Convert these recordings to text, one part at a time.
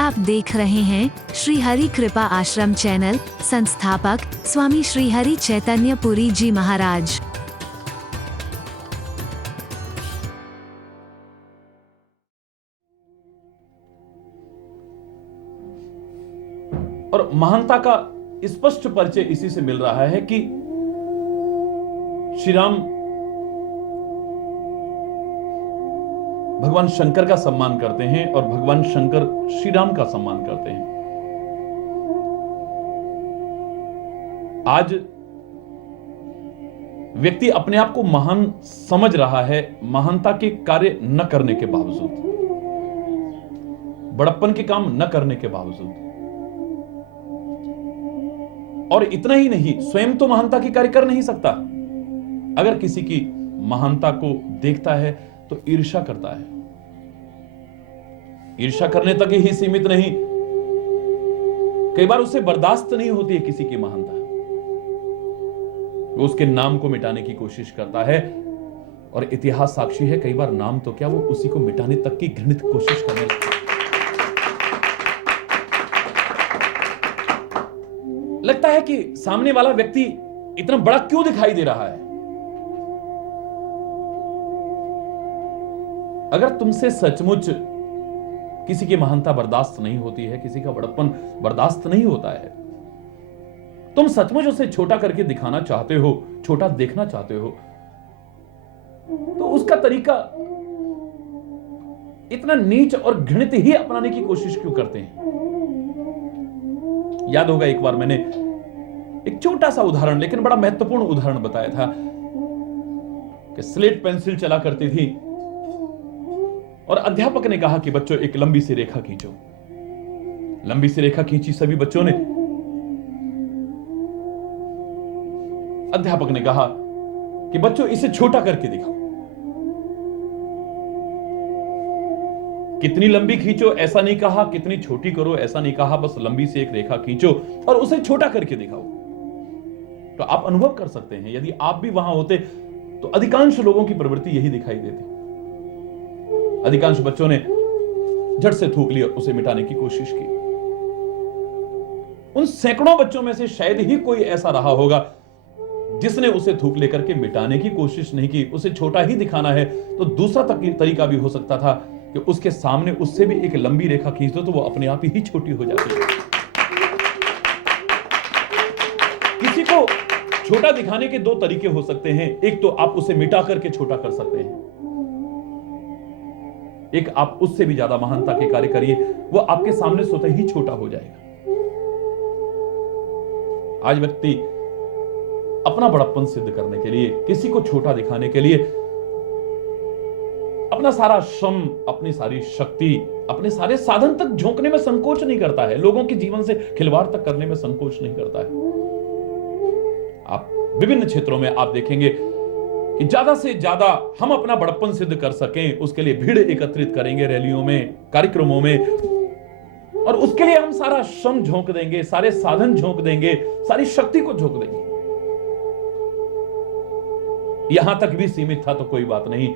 आप देख रहे हैं श्री हरि कृपा आश्रम चैनल। संस्थापक स्वामी श्री हरि चैतन्य पुरी जी महाराज। और महानता का स्पष्ट परिचय इसी से मिल रहा है कि श्री राम भगवान शंकर का सम्मान करते हैं और भगवान शंकर श्री राम का सम्मान करते हैं। आज व्यक्ति अपने आप को महान समझ रहा है, महानता के कार्य न करने के बावजूद, बड़प्पन के काम न करने के बावजूद। और इतना ही नहीं, स्वयं तो महानता के कार्य कर नहीं सकता। अगर किसी की महानता को देखता है तो ईर्ष्या करता है। ईर्ष्या करने तक ही सीमित नहीं, कई बार उसे बर्दाश्त नहीं होती है किसी की महानता। वो उसके नाम को मिटाने की कोशिश करता है और इतिहास साक्षी है, कई बार नाम तो क्या, वो उसी को मिटाने तक की घृणित कोशिश करने लगता है। लगता है कि सामने वाला व्यक्ति इतना बड़ा क्यों दिखाई दे रहा है। अगर तुमसे सचमुच किसी की महानता बर्दाश्त नहीं होती है, किसी का बड़प्पन बर्दाश्त नहीं होता है, तुम सचमुच उसे छोटा करके दिखाना चाहते हो, छोटा देखना चाहते हो, तो उसका तरीका इतना नीच और घृणित ही अपनाने की कोशिश क्यों करते हैं। याद होगा एक बार मैंने एक छोटा सा उदाहरण, लेकिन बड़ा महत्वपूर्ण उदाहरण बताया था कि स्लेट पेंसिल चला करती थी और अध्यापक ने कहा कि बच्चों एक लंबी सी रेखा खींचो। लंबी सी रेखा खींची सभी बच्चों ने। अध्यापक ने कहा कि बच्चों इसे छोटा करके दिखाओ। कितनी लंबी खींचो ऐसा नहीं कहा, कितनी छोटी करो ऐसा नहीं कहा, बस लंबी सी एक रेखा खींचो और उसे छोटा करके दिखाओ। तो आप अनुभव कर सकते हैं, यदि आप भी वहां होते तो अधिकांश लोगों की प्रवृत्ति यही दिखाई देती। अधिकांश बच्चों ने झट से थूक लिया, उसे मिटाने की कोशिश की। उन सैकड़ों बच्चों में से शायद ही कोई ऐसा रहा होगा जिसने उसे थूक लेकर के मिटाने की कोशिश नहीं की। उसे छोटा ही दिखाना है तो दूसरा तरीका भी हो सकता था कि उसके सामने उससे भी एक लंबी रेखा खींच दो तो वो अपने आप ही छोटी हो जाती है। किसी को छोटा दिखाने के दो तरीके हो सकते हैं। एक तो आप उसे मिटा करके छोटा कर सकते हैं, एक आप उससे भी ज्यादा महानता के कार्य करिए, वो आपके सामने स्वतः ही छोटा हो जाएगा। आज व्यक्ति अपना बड़प्पन सिद्ध करने के लिए, किसी को छोटा दिखाने के लिए अपना सारा श्रम, अपनी सारी शक्ति, अपने सारे साधन तक झोंकने में संकोच नहीं करता है। लोगों के जीवन से खिलवाड़ तक करने में संकोच नहीं करता है। आप विभिन्न क्षेत्रों में आप देखेंगे कि ज्यादा से ज्यादा हम अपना बड़प्पन सिद्ध कर सकें, उसके लिए भीड़ एकत्रित करेंगे, रैलियों में, कार्यक्रमों में, और उसके लिए हम सारा श्रम झोंक देंगे, सारे साधन झोंक देंगे, सारी शक्ति को झोंक देंगे। यहां तक भी सीमित था तो कोई बात नहीं।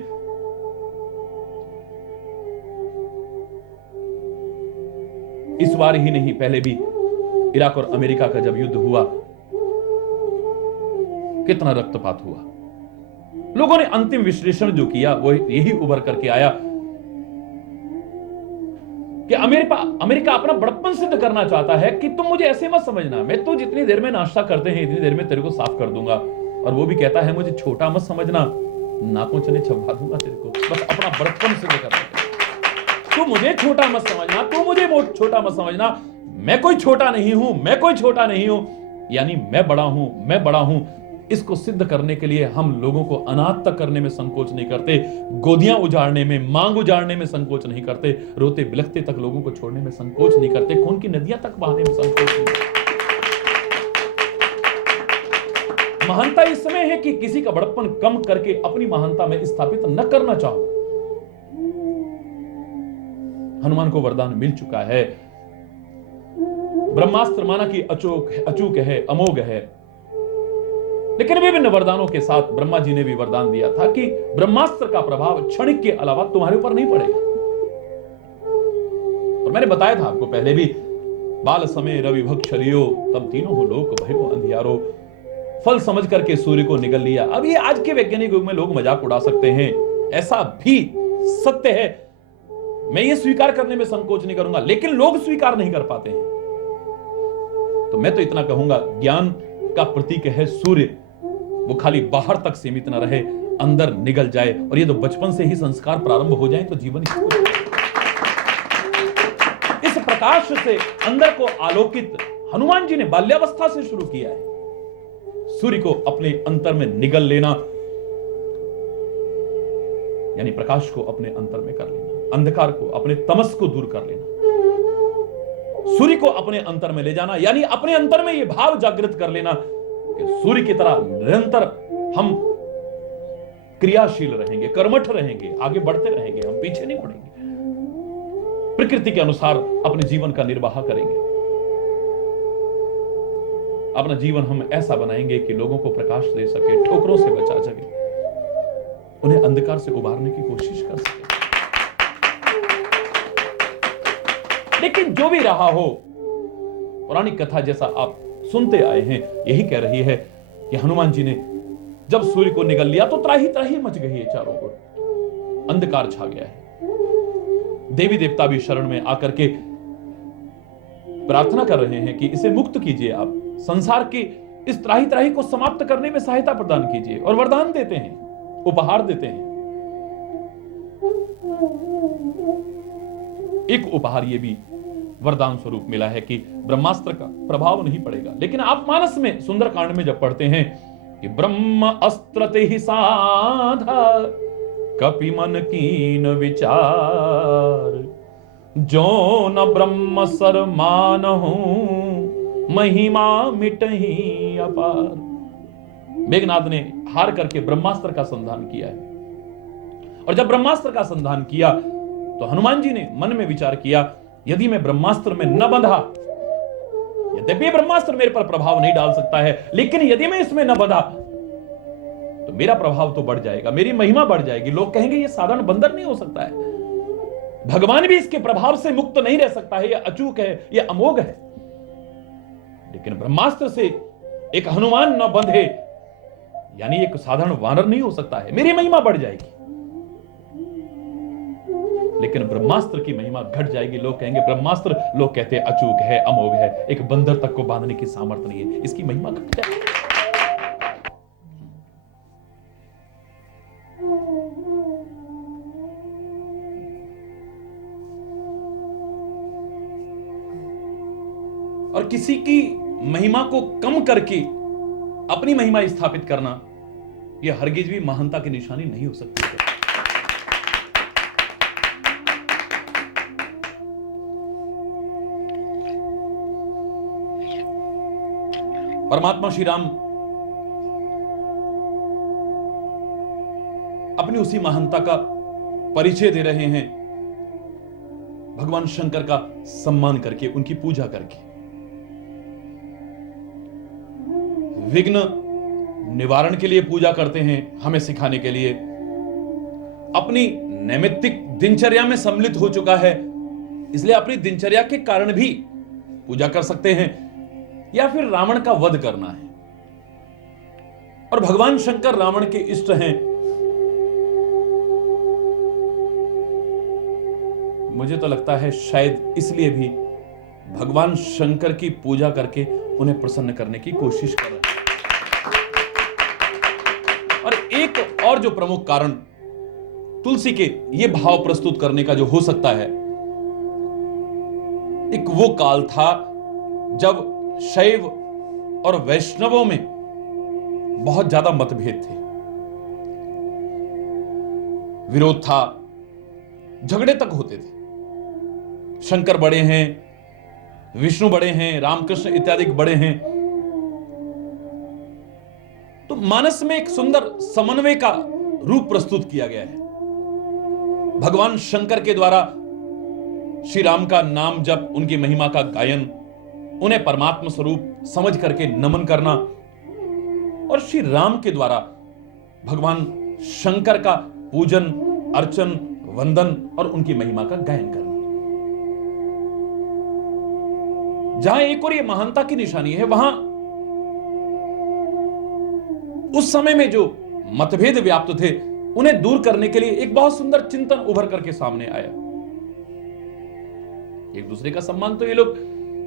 इस बार ही नहीं, पहले भी इराक और अमेरिका का जब युद्ध हुआ, कितना रक्तपात हुआ। लोगों ने अंतिम विश्लेषण जो किया वो यही उभर करके आया कि अमेरिका अपना बड़प्पन सिद्ध करना चाहता है कि तुम मुझे ऐसे मत समझना, मैं तो जितनी देर में नाश्ता करते हैं इतनी देर में तेरे को साफ कर दूंगा। और वो भी कहता है मुझे छोटा मत समझना, नाकों चने छपवा दूंगा तेरे को, बस अपना बड़प्पन सिद्ध करना। तू मुझे छोटा मत समझना, तू मुझे छोटा मत समझना, मैं कोई छोटा नहीं हूं, मैं कोई छोटा नहीं हूं, यानी मैं बड़ा हूं, मैं बड़ा हूं। इसको सिद्ध करने के लिए हम लोगों को अनाथ तक करने में संकोच नहीं करते, गोदियां उजाड़ने में, मांग उजाड़ने में संकोच नहीं करते, रोते बिलखते तक लोगों को छोड़ने में संकोच नहीं करते, खून की नदियां तक बहाने में संकोच नहीं करते। महानता इस समय है कि किसी का बड़प्पन कम करके अपनी महानता में स्थापित न करना चाहो। हनुमान को वरदान मिल चुका है, ब्रह्मास्त्र माना कि अचूक है, अमोघ है, लेकिन विभिन्न वरदानों के साथ ब्रह्मा जी ने भी वरदान दिया था कि ब्रह्मास्त्र का प्रभाव क्षणिक के अलावा तुम्हारे ऊपर नहीं पड़ेगा। और मैंने बताया था आपको पहले भी, बाल समय रवि भक्षरियो, तब तीनों हो लोक भयो अंधियारो, फल समझ करके सूर्य को निगल लिया। अब ये आज के वैज्ञानिक युग में लोग मजाक उड़ा सकते हैं, ऐसा भी सत्य है, मैं ये स्वीकार करने में संकोच नहीं करूंगा, लेकिन लोग स्वीकार नहीं कर पाते हैं। तो मैं तो इतना कहूंगा, ज्ञान का प्रतीक है सूर्य, वो खाली बाहर तक सीमित ना रहे, अंदर निगल जाए, और ये तो बचपन से ही संस्कार प्रारंभ हो जाए तो जीवन इस प्रकाश से अंदर को आलोकित हनुमान जी ने बाल्यावस्था से शुरू किया है। सूर्य को अपने अंतर में निगल लेना, यानी प्रकाश को अपने अंतर में कर लेना, अंधकार को, अपने तमस को दूर कर लेना, सूर्य को अपने अंतर में ले जाना, यानी अपने अंतर में यह भाव जागृत कर लेना कि सूर्य की तरह निरंतर हम क्रियाशील रहेंगे, कर्मठ रहेंगे, आगे बढ़ते रहेंगे, हम पीछे नहीं मुड़ेंगे, प्रकृति के अनुसार अपने जीवन का निर्वाह करेंगे। अपना जीवन हम ऐसा बनाएंगे कि लोगों को प्रकाश दे सके, ठोकरों से बचा सके, उन्हें अंधकार से उबारने की कोशिश कर सके। लेकिन जो भी रहा हो, पौराणिक कथा जैसा आप सुनते आए हैं, यही कह रही है कि हनुमान जी ने जब सूर्य को निगल लिया तो त्राही त्राही मच गई है, चारों ओर अंधकार छा गया है। देवी देवता भी शरण में आकर के प्रार्थना कर रहे हैं कि इसे मुक्त कीजिए, आप संसार की इस त्राही त्राही को समाप्त करने में सहायता प्रदान कीजिए, और वरदान देते हैं, उपहार देते हैं। एक उपहार ये भी वरदान स्वरूप मिला है कि ब्रह्मास्त्र का प्रभाव नहीं पड़ेगा। लेकिन आप मानस में सुंदरकांड में जब पढ़ते हैं कि ब्रह्म अस्त्र ते ही साधा कपि मन कीन विचार, जो न ब्रह्म सर मानहु महिमा मिटहि अपार। मेघनाद ने हार करके ब्रह्मास्त्र का संधान किया है, और जब ब्रह्मास्त्र का संधान किया तो हनुमान जी ने मन में विचार किया, यदि मैं ब्रह्मास्त्र में न बंधा, यद्यपि ब्रह्मास्त्र मेरे पर प्रभाव नहीं डाल सकता है, लेकिन यदि मैं इसमें न बंधा तो मेरा प्रभाव तो बढ़ जाएगा, मेरी महिमा बढ़ जाएगी, लोग कहेंगे ये साधारण बंदर नहीं हो सकता है, भगवान भी इसके प्रभाव से मुक्त नहीं रह सकता है, यह अचूक है, यह अमोघ है। लेकिन ब्रह्मास्त्र से एक हनुमान न बंधे, यानी एक साधारण वानर नहीं हो सकता है, मेरी महिमा बढ़ जाएगी, लेकिन ब्रह्मास्त्र की महिमा घट जाएगी, लोग कहेंगे ब्रह्मास्त्र, लोग कहते हैं अचूक है, अमोघ है, एक बंदर तक को बांधने की सामर्थ्य नहीं है, इसकी महिमा घट जाएगी। और किसी की महिमा को कम करके अपनी महिमा स्थापित करना, यह हरगिज भी महानता की निशानी नहीं हो सकती है। परमात्मा श्री राम अपनी उसी महानता का परिचय दे रहे हैं, भगवान शंकर का सम्मान करके, उनकी पूजा करके, विघ्न निवारण के लिए पूजा करते हैं, हमें सिखाने के लिए। अपनी नैमित्तिक दिनचर्या में सम्मिलित हो चुका है, इसलिए अपनी दिनचर्या के कारण भी पूजा कर सकते हैं, या फिर रावण का वध करना है, और भगवान शंकर रावण के इष्ट हैं। मुझे तो लगता है शायद इसलिए भी भगवान शंकर की पूजा करके उन्हें प्रसन्न करने की कोशिश कर रहे हैं। और एक और जो प्रमुख कारण तुलसी के ये भाव प्रस्तुत करने का जो हो सकता है, एक वो काल था जब शैव और वैष्णवों में बहुत ज्यादा मतभेद थे, विरोध था, झगड़े तक होते थे। शंकर बड़े हैं, विष्णु बड़े हैं, रामकृष्ण इत्यादि बड़े हैं। तो मानस में एक सुंदर समन्वय का रूप प्रस्तुत किया गया है। भगवान शंकर के द्वारा श्री राम का नाम जप, उनकी महिमा का गायन, उन्हें परमात्मा स्वरूप समझ करके नमन करना, और श्री राम के द्वारा भगवान शंकर का पूजन, अर्चन, वंदन और उनकी महिमा का गायन करना। जहां एक और ये महानता की निशानी है, वहां उस समय में जो मतभेद व्याप्त थे उन्हें दूर करने के लिए एक बहुत सुंदर चिंतन उभर करके सामने आया। एक दूसरे का सम्मान तो ये लोग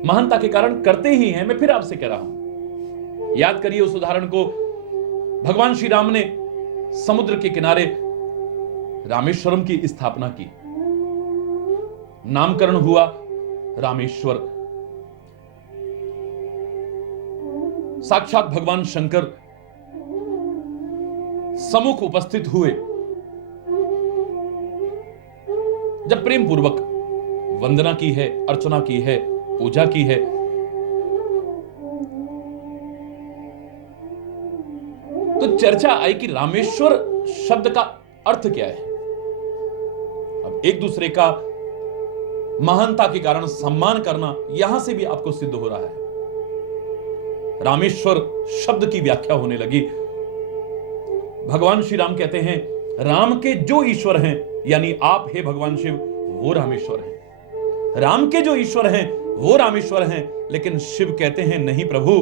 महानता के कारण करते ही हैं। मैं फिर आपसे कह रहा हूं, याद करिए उस उदाहरण को। भगवान श्री राम ने समुद्र के किनारे रामेश्वरम की स्थापना की, नामकरण हुआ रामेश्वर। साक्षात भगवान शंकर सम्मुख उपस्थित हुए। जब प्रेम पूर्वक वंदना की है, अर्चना की है, पूजा की है, तो चर्चा आई कि रामेश्वर शब्द का अर्थ क्या है। अब एक दूसरे का महानता के कारण सम्मान करना यहां से भी आपको सिद्ध हो रहा है। रामेश्वर शब्द की व्याख्या होने लगी। भगवान श्री राम कहते हैं, राम के जो ईश्वर हैं, यानी आप हे भगवान शिव, वो रामेश्वर हैं। राम के जो ईश्वर हैं वो रामेश्वर हैं। लेकिन शिव कहते हैं, नहीं प्रभु,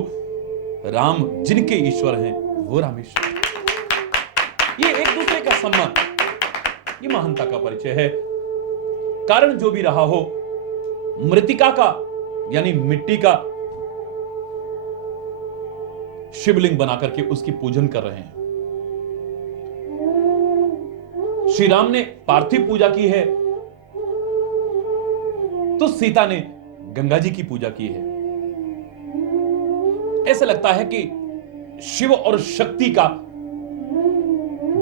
राम जिनके ईश्वर हैं वो रामेश्वर हैं। ये एक दूसरे का सम्मान, ये महानता का परिचय है। कारण जो भी रहा हो, मृतिका का यानी मिट्टी का शिवलिंग बनाकर के उसकी पूजन कर रहे हैं। श्री राम ने पार्थिव पूजा की है, तो सीता ने गंगा जी की पूजा की है। ऐसा लगता है कि शिव और शक्ति का,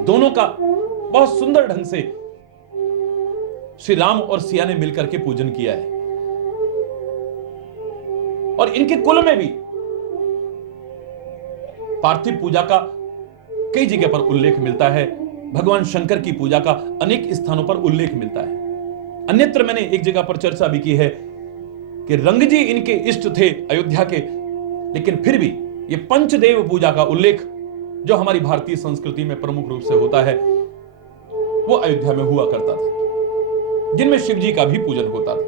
दोनों का बहुत सुंदर ढंग से श्री राम और सिया ने मिलकर के पूजन किया है। और इनके कुल में भी पार्थिव पूजा का कई जगह पर उल्लेख मिलता है। भगवान शंकर की पूजा का अनेक स्थानों पर उल्लेख मिलता है। अन्यत्र मैंने एक जगह पर चर्चा भी की है कि रंगजी इनके इष्ट थे अयोध्या के, लेकिन फिर भी ये पंचदेव पूजा का उल्लेख जो हमारी भारतीय संस्कृति में प्रमुख रूप से होता है, वो अयोध्या में हुआ करता था, जिनमें शिव जी का भी पूजन होता था।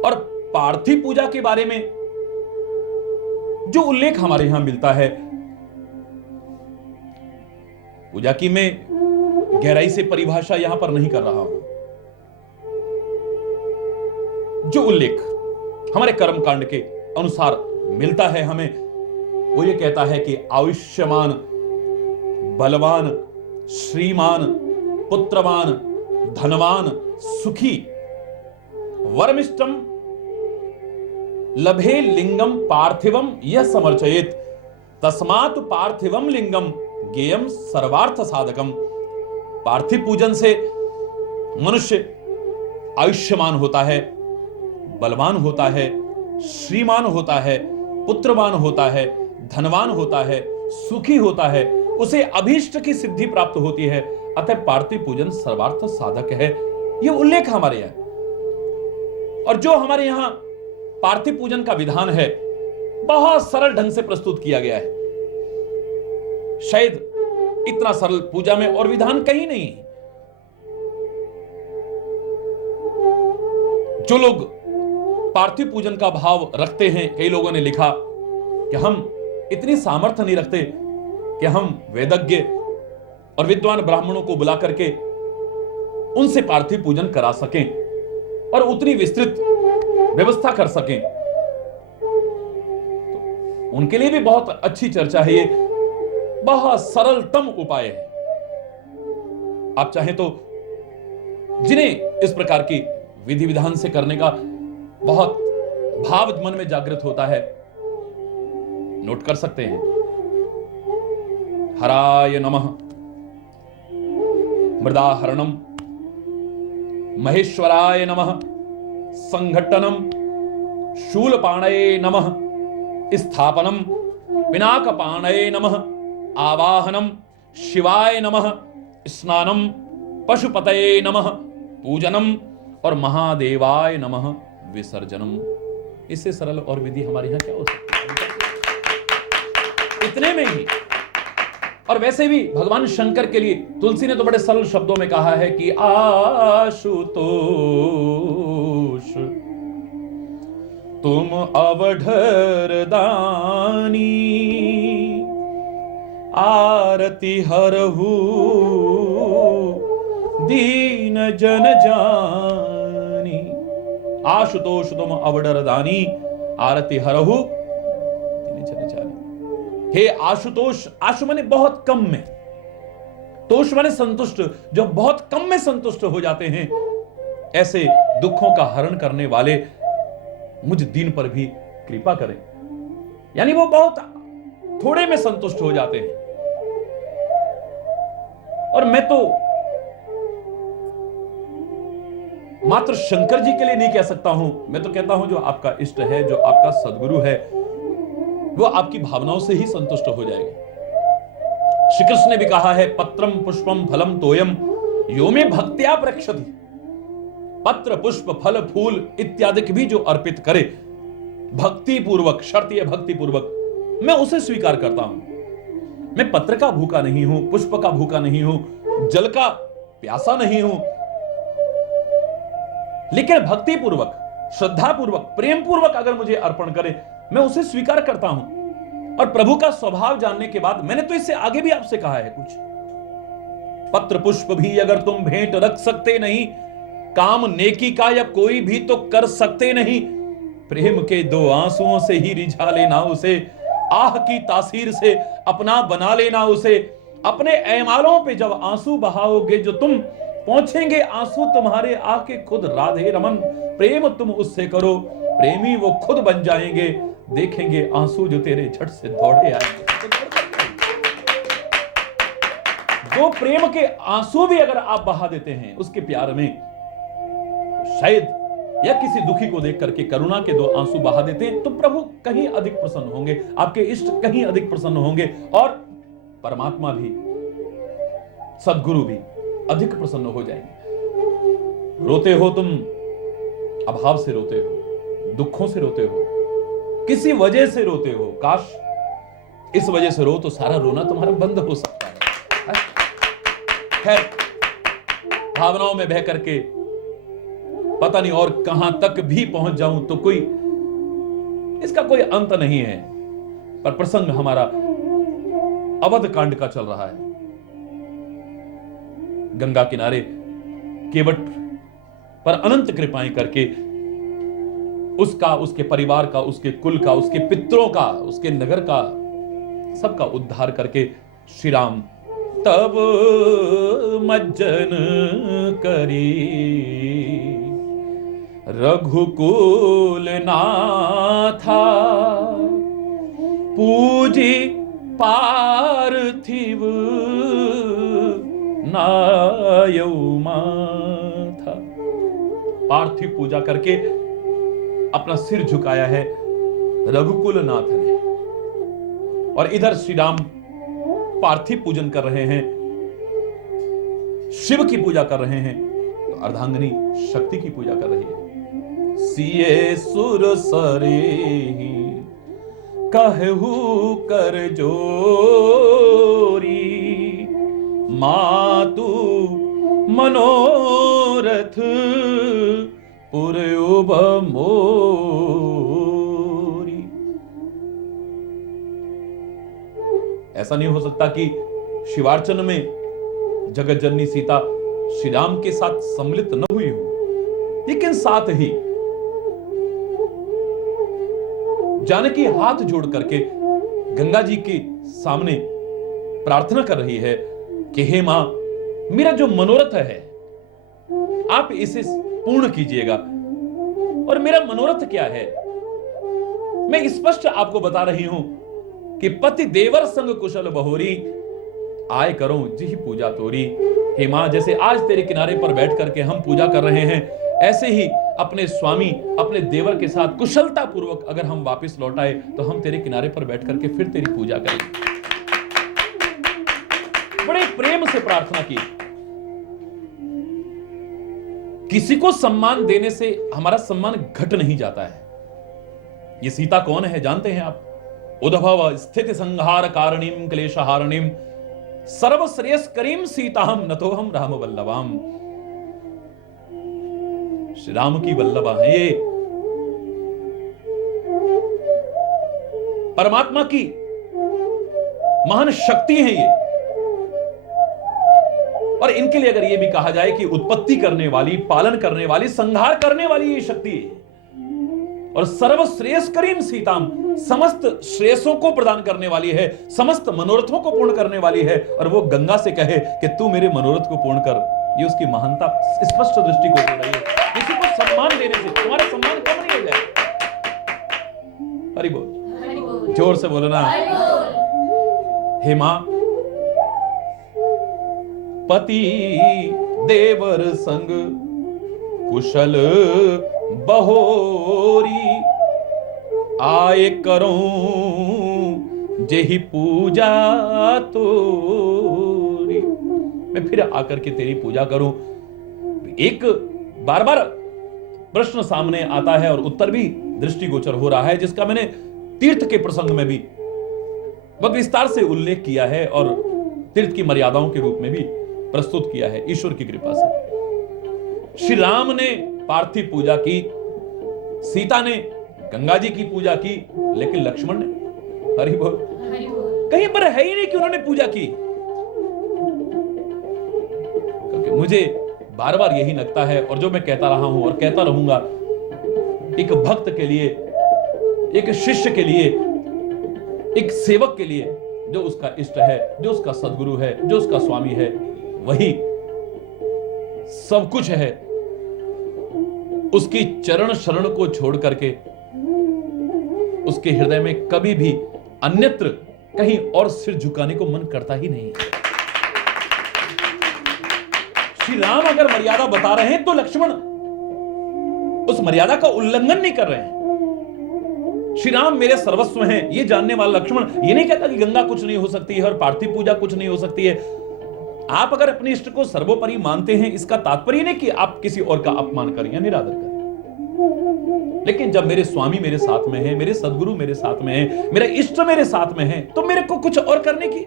और पार्थिव पूजा के बारे में जो उल्लेख हमारे यहां मिलता है, पूजा की मैं गहराई से परिभाषा यहां पर नहीं कर रहा हूं, जो उल्लेख हमारे कर्मकांड के अनुसार मिलता है हमें, वो ये कहता है कि आयुष्यमान, बलवान, श्रीमान, पुत्रवान, धनवान, सुखी, वर्मिष्टम लभे लिंगम पार्थिवम यह समर्चयेत, तस्मात् पार्थिवम लिंगम गेयम सर्वार्थ साधकम। पार्थिव पूजन से मनुष्य आयुष्यमान होता है, बलवान होता है, श्रीमान होता है, पुत्रवान होता है, धनवान होता है, सुखी होता है, उसे अभीष्ट की सिद्धि प्राप्त होती है। अतः पार्थिव पूजन सर्वार्थ साधक है, यह उल्लेख हमारे यहां। और जो हमारे यहां पार्थिव पूजन का विधान है, बहुत सरल ढंग से प्रस्तुत किया गया है। शायद इतना सरल पूजा में और विधान कहीं नहीं। जो लोग पार्थिव पूजन का भाव रखते हैं, कई लोगों ने लिखा कि हम इतनी सामर्थ्य नहीं रखते कि हम वेदज्ञ और विद्वान ब्राह्मणों को बुला करके उनसे पार्थिव पूजन करा सकें और उतनी विस्तृत व्यवस्था कर सकें। तो उनके लिए भी बहुत अच्छी चर्चा है, ये बहुत सरलतम उपाय है। आप चाहें तो जिन्हें इस प्रकार की विधि विधान से करने का बहुत भाव मन में जागृत होता है, नोट कर सकते हैं। हराय नमः, मृदाहरणम, महेश्वराय नमः, संघट्टनम, शूलपाणये नमः, स्थापनम, पिनाकपाणये नमः, आवाहनम, शिवाय नमः, स्नानम, पशुपतये नमः, पूजनम और महादेवाय नमः, विसर्जनम। इससे सरल और विधि हमारे यहां क्या हो सकती है? इतने में ही। और वैसे भी भगवान शंकर के लिए तुलसी ने तो बड़े सरल शब्दों में कहा है कि आशुतोष, तुम अवढर दानी, आरती हरहु दीन जन जानी। आशुतोष तुम अवढर दानी, आरती हरहु दीन जन जानी। हे आशुतोष, आशु माने बहुत कम में, तोष माने संतुष्ट, जो बहुत कम में संतुष्ट हो जाते हैं, ऐसे दुखों का हरण करने वाले मुझ दीन पर भी कृपा करें। यानी वो बहुत थोड़े में संतुष्ट हो जाते हैं, और मैं तो मात्र शंकर जी के लिए नहीं कह सकता हूं, मैं तो कहता हूं जो आपका इष्ट है, जो आपका सदगुरु है, वो आपकी भावनाओं से ही संतुष्ट हो जाएगा। श्री कृष्ण ने भी कहा है, पत्रम पुष्पम फलम तोयम यो में भक्त्या प्रक्षति। पत्र पुष्प फल फूल इत्यादि भी जो अर्पित करे भक्ति पूर्वक, शर्त यह भक्ति पूर्वक, मैं उसे स्वीकार करता हूं। मैं पत्र का भूखा नहीं हूं, पुष्प का भूखा नहीं हूं, जल का प्यासा नहीं हूं, लेकिन भक्ति पूर्वक, श्रद्धा पूर्वक, प्रेम पूर्वक अगर मुझे अर्पण करे, मैं उसे स्वीकार करता हूं। और प्रभु का स्वभाव जानने के बाद मैंने तो इससे आगे भी आपसे कहा है कुछ, पत्र पुष्प भी अगर तुम भेंट रख सकते नहीं, काम नेकी का या कोई भी तो कर सकते नहीं, प्रेम के दो आंसुओं से ही रिझा लेना उसे, आह की तासीर से अपना बना लेना उसे। अपने ऐमालों पे जब आंसू बहाओगे, जो तुम पहुंचेंगे आंसू तुम्हारे आके खुद राधे रमन, प्रेम तुम उससे करो, प्रेमी वो खुद बन जाएंगे, देखेंगे आंसू जो तेरे झट से दौड़े आएंगे। दो प्रेम के आंसू भी अगर आप बहा देते हैं उसके प्यार में, शायद या किसी दुखी को देख करके करुणा के दो आंसू बहा देते हैं, तो प्रभु कहीं अधिक प्रसन्न होंगे, आपके इष्ट कहीं अधिक प्रसन्न होंगे, और परमात्मा भी, सद्गुरु भी अधिक प्रसन्न हो जाएंगे। रोते हो तुम, अभाव से रोते हो, दुखों से रोते हो, किसी वजह से रोते हो, काश इस वजह से रो तो सारा रोना तुम्हारा बंद हो सकता है। खैर, भावनाओं में बह करके पता नहीं और कहां तक भी पहुंच जाऊं तो कोई इसका कोई अंत नहीं है, पर प्रसंग हमारा अवध कांड का चल रहा है। गंगा किनारे केवट पर अनंत कृपाएं करके उसका, उसके परिवार का, उसके कुल का, उसके पितरों का, उसके नगर का, सबका उद्धार करके श्री राम तब मज्जन करी रघुकुल नाथा, पूजी पार्थिव नायौ माथा। पार्थिव पूजा करके अपना सिर झुकाया है रघुकुल नाथ ने, और इधर श्री राम पार्थिव पूजन कर रहे हैं, शिव की पूजा कर रहे हैं, तो अर्धांगिनी शक्ति की पूजा कर रही है। सिए सुर सरे कहू कर जोरी, मातु मनोरथ पुरयुब मोरी। ऐसा नहीं हो सकता कि शिवार्चन में जगत जननी सीता श्री राम के साथ सम्मिलित न हुई हो, लेकिन साथ ही जानकी हाथ जोड़ करके गंगा जी के सामने प्रार्थना कर रही है कि हे मां, मेरा जो मनोरथ है आप इसे पूर्ण कीजिएगा। और मेरा मनोरथ क्या है, मैं स्पष्ट आपको बता रही हूं कि पति देवर संग कुशल बहोरी, आय करो जी पूजा तोरी। हे मां, जैसे आज तेरे किनारे पर बैठ करके हम पूजा कर रहे हैं, ऐसे ही अपने स्वामी, अपने देवर के साथ कुशलता पूर्वक अगर हम वापस लौट आए तो हम तेरे किनारे पर बैठ करके फिर तेरी पूजा करेंगे। बड़े प्रेम से प्रार्थना की। किसी को सम्मान देने से हमारा सम्मान घट नहीं जाता है। ये सीता कौन है जानते हैं आप? उद्भव स्थिति संहार कारणीम क्लेशहारणीम सर्वश्रेयस्करीम सीताहम नतोहम राम वल्लभाम। श्री राम की वल्लभा है ये। परमात्मा की महान शक्ति है ये। और इनके लिए अगर ये भी कहा जाए कि उत्पत्ति करने वाली, पालन करने वाली, संहार करने वाली ये शक्ति है। और सर्वश्रेष्ठ करीम सीताम, समस्त श्रेयसों को प्रदान करने वाली है, समस्त मनोरथों को पूर्ण करने वाली है। और वो गंगा से कहे कि तू मेरे मनोरथ को पूर्ण कर, ये उसकी महानता स्पष्ट दृष्टि को दे रही है। किसी को सम्मान देने से तुम्हारा सम्मान कम नहीं हो जाए। हरि बोल, जोर से बोलो ना। हे मां, पति देवर संग कुशल बहोरी, आए करूं जेहि पूजा तोरी। मैं फिर आकर के तेरी पूजा करूं। एक बार बार प्रश्न सामने आता है और उत्तर भी दृष्टिगोचर हो रहा है, जिसका मैंने तीर्थ के प्रसंग में भी बहुत विस्तार से उल्लेख किया है और तीर्थ की मर्यादाओं के रूप में भी प्रस्तुत किया है ईश्वर की कृपा से। श्री राम ने पार्थिव पूजा की, सीता ने गंगा जी की पूजा की, लेकिन लक्ष्मण ने, हरि बोल, कहीं पर है ही नहीं कि उन्होंने पूजा की। क्योंकि मुझे बार बार यही लगता है, और जो मैं कहता रहा हूं और कहता रहूंगा, एक भक्त के लिए, एक शिष्य के लिए, एक सेवक के लिए, जो उसका इष्ट है, जो उसका सदगुरु है, जो उसका स्वामी है, वही सब कुछ है। उसकी चरण शरण को छोड़ करके उसके हृदय में कभी भी अन्यत्र कहीं और सिर झुकाने को मन करता ही नहीं। श्री राम अगर मर्यादा बता रहे हैं तो लक्ष्मण उस मर्यादा का उल्लंघन नहीं कर रहे हैं। श्री राम मेरे सर्वस्व हैं, ये जानने वाला लक्ष्मण ये नहीं कहता कि गंगा कुछ नहीं हो सकती है और पार्थिव पूजा कुछ नहीं हो सकती है। आप अगर अपने इष्ट को सर्वोपरि मानते हैं, इसका तात्पर्य नहीं कि आप किसी और का अपमान करें या निरादर करें। लेकिन जब मेरे स्वामी मेरे साथ में है, मेरे सदगुरु मेरे साथ में है, मेरा इष्ट मेरे साथ में है, तो मेरे को कुछ और करने की,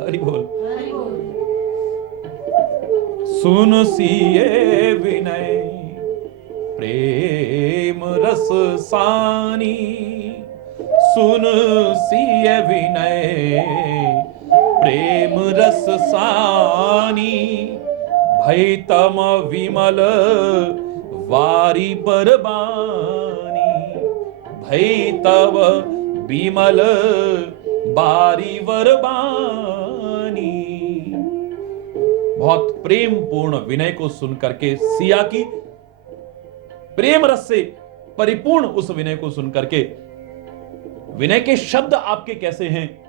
हरि बोल, सुन सिए विनय प्रेम रस सानी, सुन सिए विनय प्रेम रस सानी, भय तम विमल वारी बरबानी, भय तव विमल बारी बरबानी। बहुत प्रेम पूर्ण विनय को सुनकर के, सिया की प्रेम रस से परिपूर्ण उस विनय को सुनकर के, विनय के शब्द आपके कैसे हैं,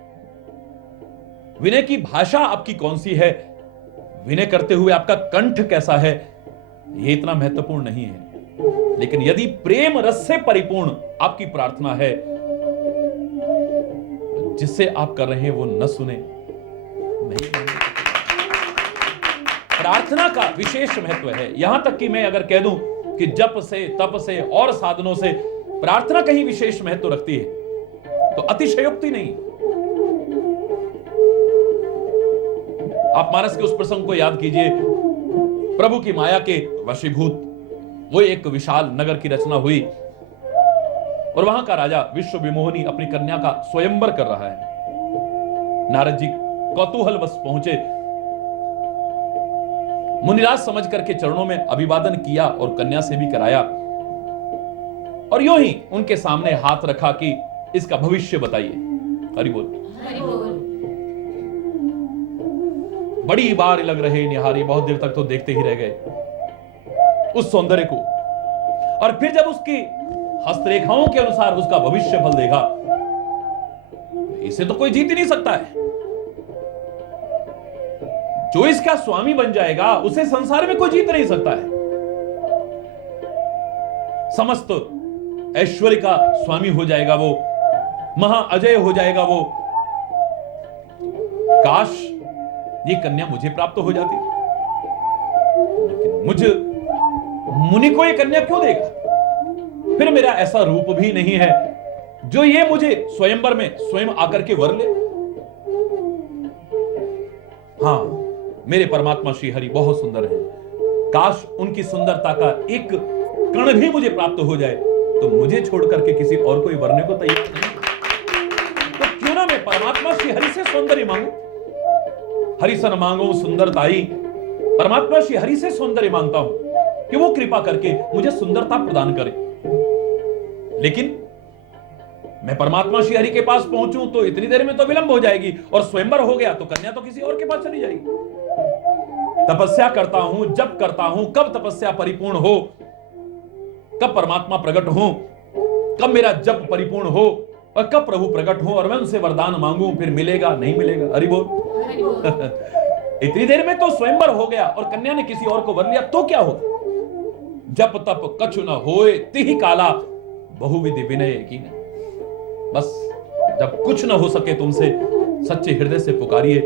विनय की भाषा आपकी कौन सी है, विनय करते हुए आपका कंठ कैसा है, यह इतना महत्वपूर्ण नहीं है। लेकिन यदि प्रेम रस से परिपूर्ण आपकी प्रार्थना है, जिससे आप कर रहे हैं वो न सुने, नहीं। प्रार्थना का विशेष महत्व है। यहां तक कि मैं अगर कह दूं कि जप से, तप से और साधनों से प्रार्थना कहीं विशेष महत्व रखती है, तो अतिशयोक्ति नहीं। आप मानस के उस प्रसंग को याद कीजिए, प्रभु की माया के वशीभूत वो एक विशाल नगर की रचना हुई और वहां का राजा विश्व विमोहनी अपनी कन्या का स्वयंवर कर रहा है। नारद जी कौतूहलवश पहुंचे, मुनिराज समझ करके चरणों में अभिवादन किया और कन्या से भी कराया, और यूं ही उनके सामने हाथ रखा कि इसका भविष्य बताइए। हरि बोल, हरि बोल। बड़ी बार लग रहे निहारी, बहुत देर तक तो देखते ही रह गए उस सौंदर्य को, और फिर जब उसकी हस्तरेखाओं के अनुसार उसका भविष्य फल देखा, इसे तो कोई जीत ही नहीं सकता है। जो इसका स्वामी बन जाएगा उसे संसार में कोई जीत नहीं सकता है। समस्त ऐश्वर्य का स्वामी हो जाएगा वो, महाअजय हो जाएगा वो। काश ये कन्या मुझे प्राप्त हो जाती, लेकिन मुझ मुनि को ये कन्या क्यों देगा? फिर मेरा ऐसा रूप भी नहीं है जो ये मुझे स्वयंवर में स्वयं आकर के वर ले। हां, मेरे परमात्मा श्री हरि बहुत सुंदर है। काश उनकी सुंदरता का एक कण भी मुझे प्राप्त हो जाए, तो मुझे छोड़ करके किसी और को वरने को तैयार नहीं। मैं परमात्मा श्री हरि से सौंदर्य मांगू? हरिसन मांगो सुंदरताई। परमात्मा श्री हरि से सौंदर्य मांगता हूं कि वो कृपा करके मुझे सुंदरता प्रदान करे। लेकिन मैं परमात्मा श्री हरि के पास पहुंचूं तो इतनी देर में तो विलंब हो जाएगी, और स्वयंवर हो गया तो कन्या तो किसी और के पास चली जाएगी। तपस्या करता हूं, जप करता हूं, कब तपस्या परिपूर्ण हो, कब परमात्मा प्रकट हो, कब मेरा जप परिपूर्ण हो, और कब प्रभु प्रकट हो और मैं उनसे वरदान मांगू, फिर मिलेगा नहीं मिलेगा? हरि बोल। इतनी देर में तो स्वयंवर हो गया और कन्या ने किसी और को वर लिया तो क्या हो? जप तप कछु न होए तिहि काला, बहुविधि विनय कीन्ह। बस जब कुछ न हो सके तुमसे, सच्चे हृदय से पुकारिए।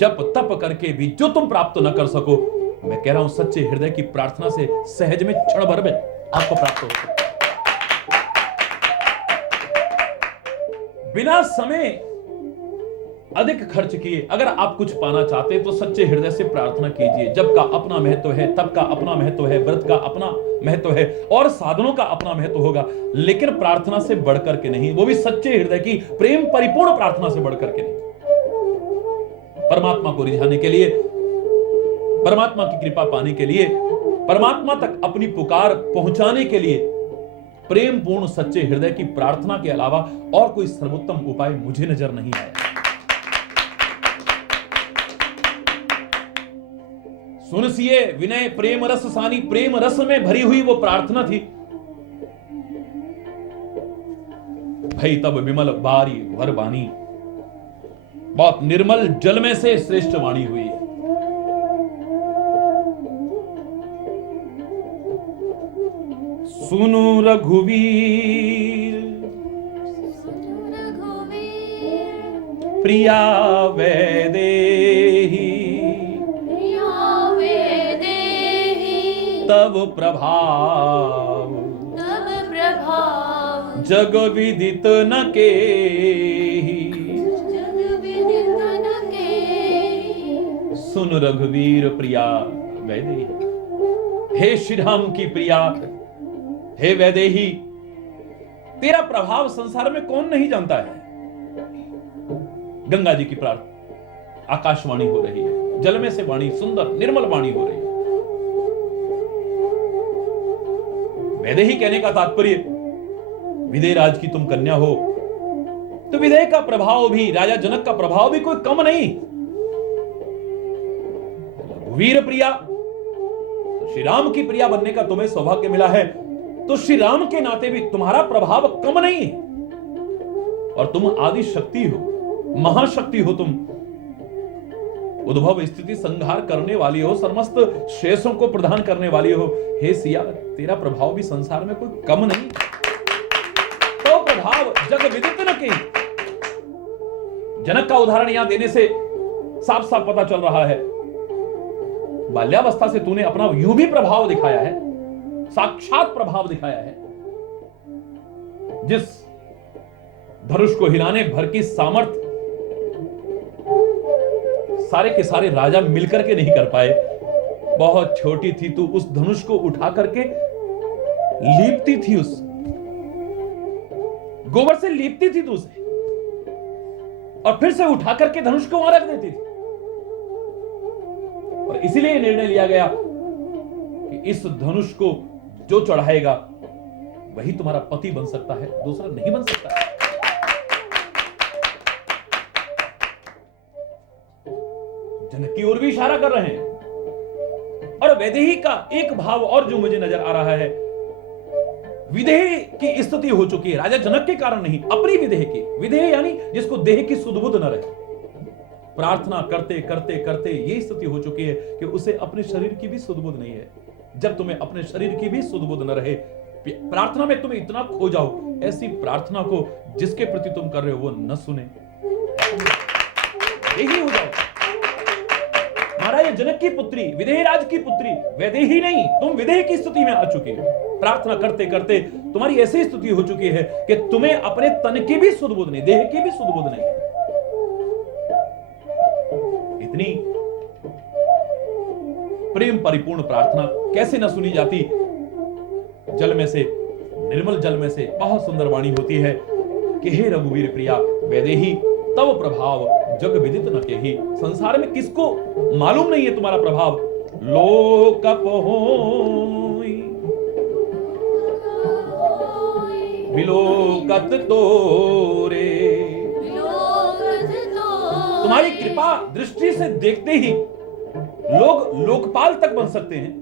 जप तप करके भी जो तुम प्राप्त न कर सको, मैं कह रहा हूं सच्चे हृदय की प्रार्थना से सहज में क्षण भर में आपको प्राप्त हो। बिना समय अधिक खर्च किए अगर आप कुछ पाना चाहते तो सच्चे हृदय से प्रार्थना कीजिए। जप का अपना महत्व है, तप का अपना महत्व है, व्रत का अपना महत्व है, और साधनों का अपना महत्व होगा, लेकिन प्रार्थना से बढ़कर के नहीं, वो भी सच्चे हृदय की प्रेम परिपूर्ण प्रार्थना से बढ़कर के नहीं। परमात्मा को रिझाने के लिए, परमात्मा की कृपा पाने के लिए, परमात्मा तक अपनी पुकार पहुंचाने के लिए प्रेम पूर्ण सच्चे हृदय की प्रार्थना के अलावा और कोई सर्वोत्तम उपाय मुझे नजर नहीं आया। सुनसिए विनय प्रेम रस सानी, प्रेम रस में भरी हुई वो प्रार्थना थी। भई तब विमल बारी वर बानी, बहुत निर्मल जल में से श्रेष्ठ वाणी हुई है। सुनु रघुवीर प्रिया वैदेही, तब प्रभाव जग विदित न केहि। सुन रघुवीर प्रिया वैदेही, हे श्री राम की प्रिया, हे वैदेही, तेरा प्रभाव संसार में कौन नहीं जानता है। गंगा जी की प्रार्थना, आकाशवाणी हो रही है, जल में से वाणी, सुंदर निर्मल वाणी हो रही है। वैदेही कहने का तात्पर्य, विदेह राज की तुम कन्या हो तो विदेह का प्रभाव भी, राजा जनक का प्रभाव भी कोई कम नहीं। वीर प्रिया, तो श्री राम की प्रिया बनने का तुम्हें सौभाग्य मिला है, तो श्री राम के नाते भी तुम्हारा प्रभाव कम नहीं है। और तुम आदि शक्ति हो, महाशक्ति हो, तुम उद्भव स्थिति संहार करने वाली हो, समस्त शेषों को प्रदान करने वाली हो। हे सिया, तेरा प्रभाव भी संसार में कोई कम नहीं। तो प्रभाव जग विदित न के। जनक का उदाहरण यहां देने से साफ साफ पता चल रहा है, बाल्यावस्था से तूने अपना यूं भी प्रभाव दिखाया है, साक्षात प्रभाव दिखाया है। जिस धनुष को हिलाने भर की सामर्थ सारे के सारे राजा मिलकर के नहीं कर पाए। बहुत छोटी थी तू, उस धनुष को उठा करके लीपती थी, उस गोबर से लीपती थी तू उसे, और फिर से उठा करके धनुष को वहां रख देती थी। और इसीलिए निर्णय लिया गया कि इस धनुष को जो चढ़ाएगा वही तुम्हारा पति बन सकता है, दूसरा नहीं बन सकता। जनक की ओर भी इशारा कर रहे हैं। और वैदेही का एक भाव और जो मुझे नजर आ रहा है, विदेह की स्थिति हो चुकी है, राजा जनक के कारण नहीं, अपनी विदेह की। विदेह यानी जिसको देह की सुध-बुध न रहे। प्रार्थना करते करते करते ये स्थिति हो चुकी है कि उसे अपने शरीर की भी सुध-बुध नहीं है। जब तुम्हें अपने शरीर की भी सुध-बुध न रहे, प्रार्थना में तुम्हें इतना खो जाओ, ऐसी प्रार्थना को जिसके प्रति तुम कर रहे हो वो न सुने, यही हो जाओ। महाराज जनक की पुत्री, विदेह राज की पुत्री, वैदेही नहीं, तुम विदेह की स्थिति में आ चुके हो। प्रार्थना करते करते तुम्हारी ऐसी स्थिति हो चुकी है कि तुम्हें अपने तन की भी सुध-बुध नहीं, देह की भी सुध-बुध नहीं। इतनी प्रेम परिपूर्ण प्रार्थना कैसे न सुनी जाती। जल में से, निर्मल जल में से बहुत सुंदर वाणी होती है कि हे रघुवीर प्रिया वैदेही, तब प्रभाव जग विदित न केहि। संसार में किसको मालूम नहीं है तुम्हारा प्रभाव। लोकप होई विलोकत तोरे। तुम्हारी कृपा दृष्टि से देखते ही लोग लोकपाल तक बन सकते हैं।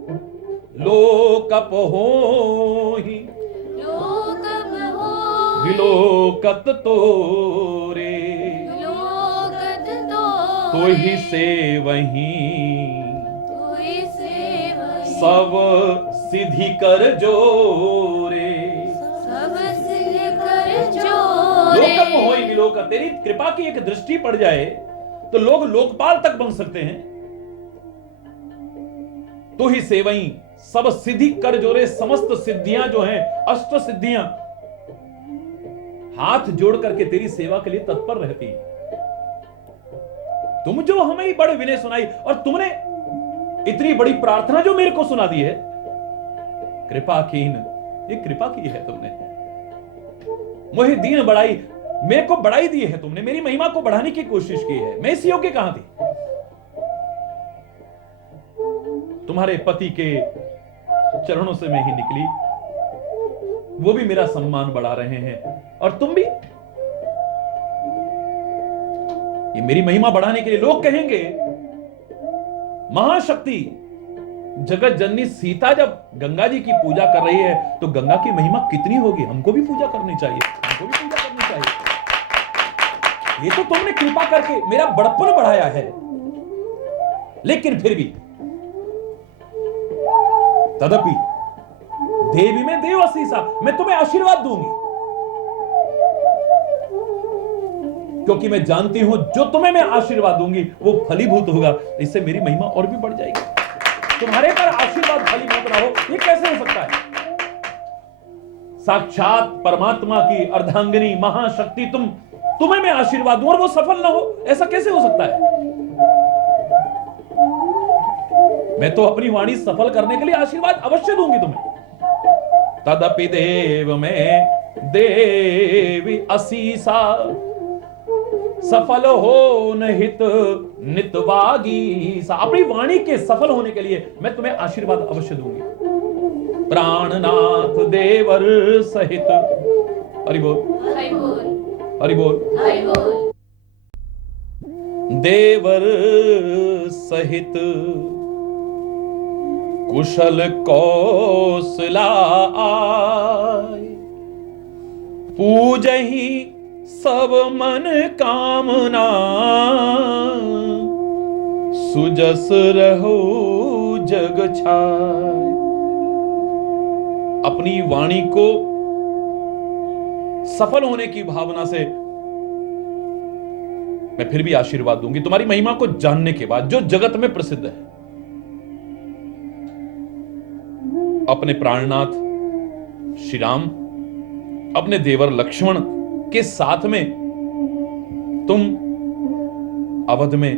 लोकप होहि विलोकत तोरे। तो ही से वहीं सब सिद्धि कर जोरे। लोकप होई विलोकत। तेरी कृपा की एक दृष्टि पड़ जाए तो लोग लोकपाल तक बन सकते हैं। तो ही से वहीं सब सिद्धि कर जोरे। समस्त सिद्धियां जो हैं, अष्ट सिद्धियां हाथ जोड़ करके तेरी सेवा के लिए तत्पर रहती है। तुम जो हमें ही बड़े विनय सुनाई, और तुमने इतनी बड़ी प्रार्थना जो मेरे को सुना दी है, कृपा कीन, ये कृपा की है तुमने। मुझे दीन बढ़ाई, मेरे को बढ़ाई दी है तुमने, मेरी महिमा को बढ़ाने की कोशिश की है। मैं इस योग्य कहां थी। तुम्हारे पति के चरणों से मैं ही निकली, वो भी मेरा सम्मान बढ़ा रहे हैं, और तुम भी। ये मेरी महिमा बढ़ाने के लिए लोग कहेंगे, महाशक्ति जगत जननी सीता जब गंगा जी की पूजा कर रही है तो गंगा की महिमा कितनी होगी, हमको भी पूजा करनी चाहिए, हमको भी पूजा करनी चाहिए। ये तो तुमने कृपा करके मेरा बड़प्पन बढ़ाया है। लेकिन फिर भी तदपि देवी में देव असीसा, मैं तुम्हें आशीर्वाद दूंगी, क्योंकि मैं जानती हूं जो तुम्हें मैं आशीर्वाद दूंगी वो फलीभूत होगा। इससे मेरी महिमा और भी बढ़ जाएगी। तुम्हारे पर आशीर्वाद फलीभूत ना हो, ये कैसे हो सकता है। साक्षात परमात्मा की अर्धांगिनी महाशक्ति तुम्हें मैं आशीर्वाद दूं और वो सफल ना हो, ऐसा कैसे हो सकता है। मैं तो अपनी वाणी सफल करने के लिए आशीर्वाद अवश्य दूंगी तुम्हें। तदपि देव में देवी असीसा, सफल हो निहित नितवागी सा। अपनी वाणी के सफल होने के लिए मैं तुम्हें आशीर्वाद अवश्य दूंगी। प्राणनाथ देवर सहित, हरि बोल हरि बोल, देवर सहित कुशल कौशला आय, पूजहि सब मन कामना, सुजस रहो जग छाय। अपनी वाणी को सफल होने की भावना से मैं फिर भी आशीर्वाद दूंगी तुम्हारी महिमा को जानने के बाद, जो जगत में प्रसिद्ध है। अपने प्राणनाथ श्री राम, अपने देवर लक्ष्मण के साथ में तुम अवध में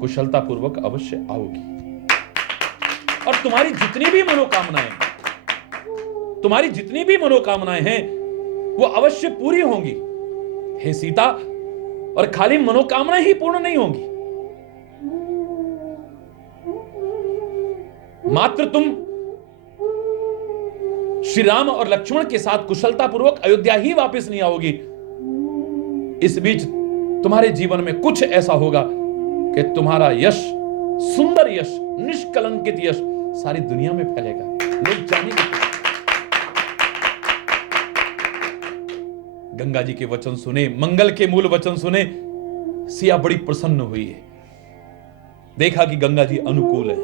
कुशलता पूर्वक अवश्य आओगी, और तुम्हारी जितनी भी मनोकामनाएं हैं वो अवश्य पूरी होंगी हे सीता। और खाली मनोकामना ही पूर्ण नहीं होंगी, मात्र तुम श्री राम और लक्ष्मण के साथ कुशलता पूर्वक अयोध्या ही वापस नहीं आओगी। इस बीच तुम्हारे जीवन में कुछ ऐसा होगा कि तुम्हारा यश, सुंदर यश, निष्कलंकित यश सारी दुनिया में फैलेगा, लोग जानेंगे। गंगा जी के वचन सुने, मंगल के मूल वचन सुने, सिया बड़ी प्रसन्न हुई है। देखा कि गंगा जी अनुकूल है।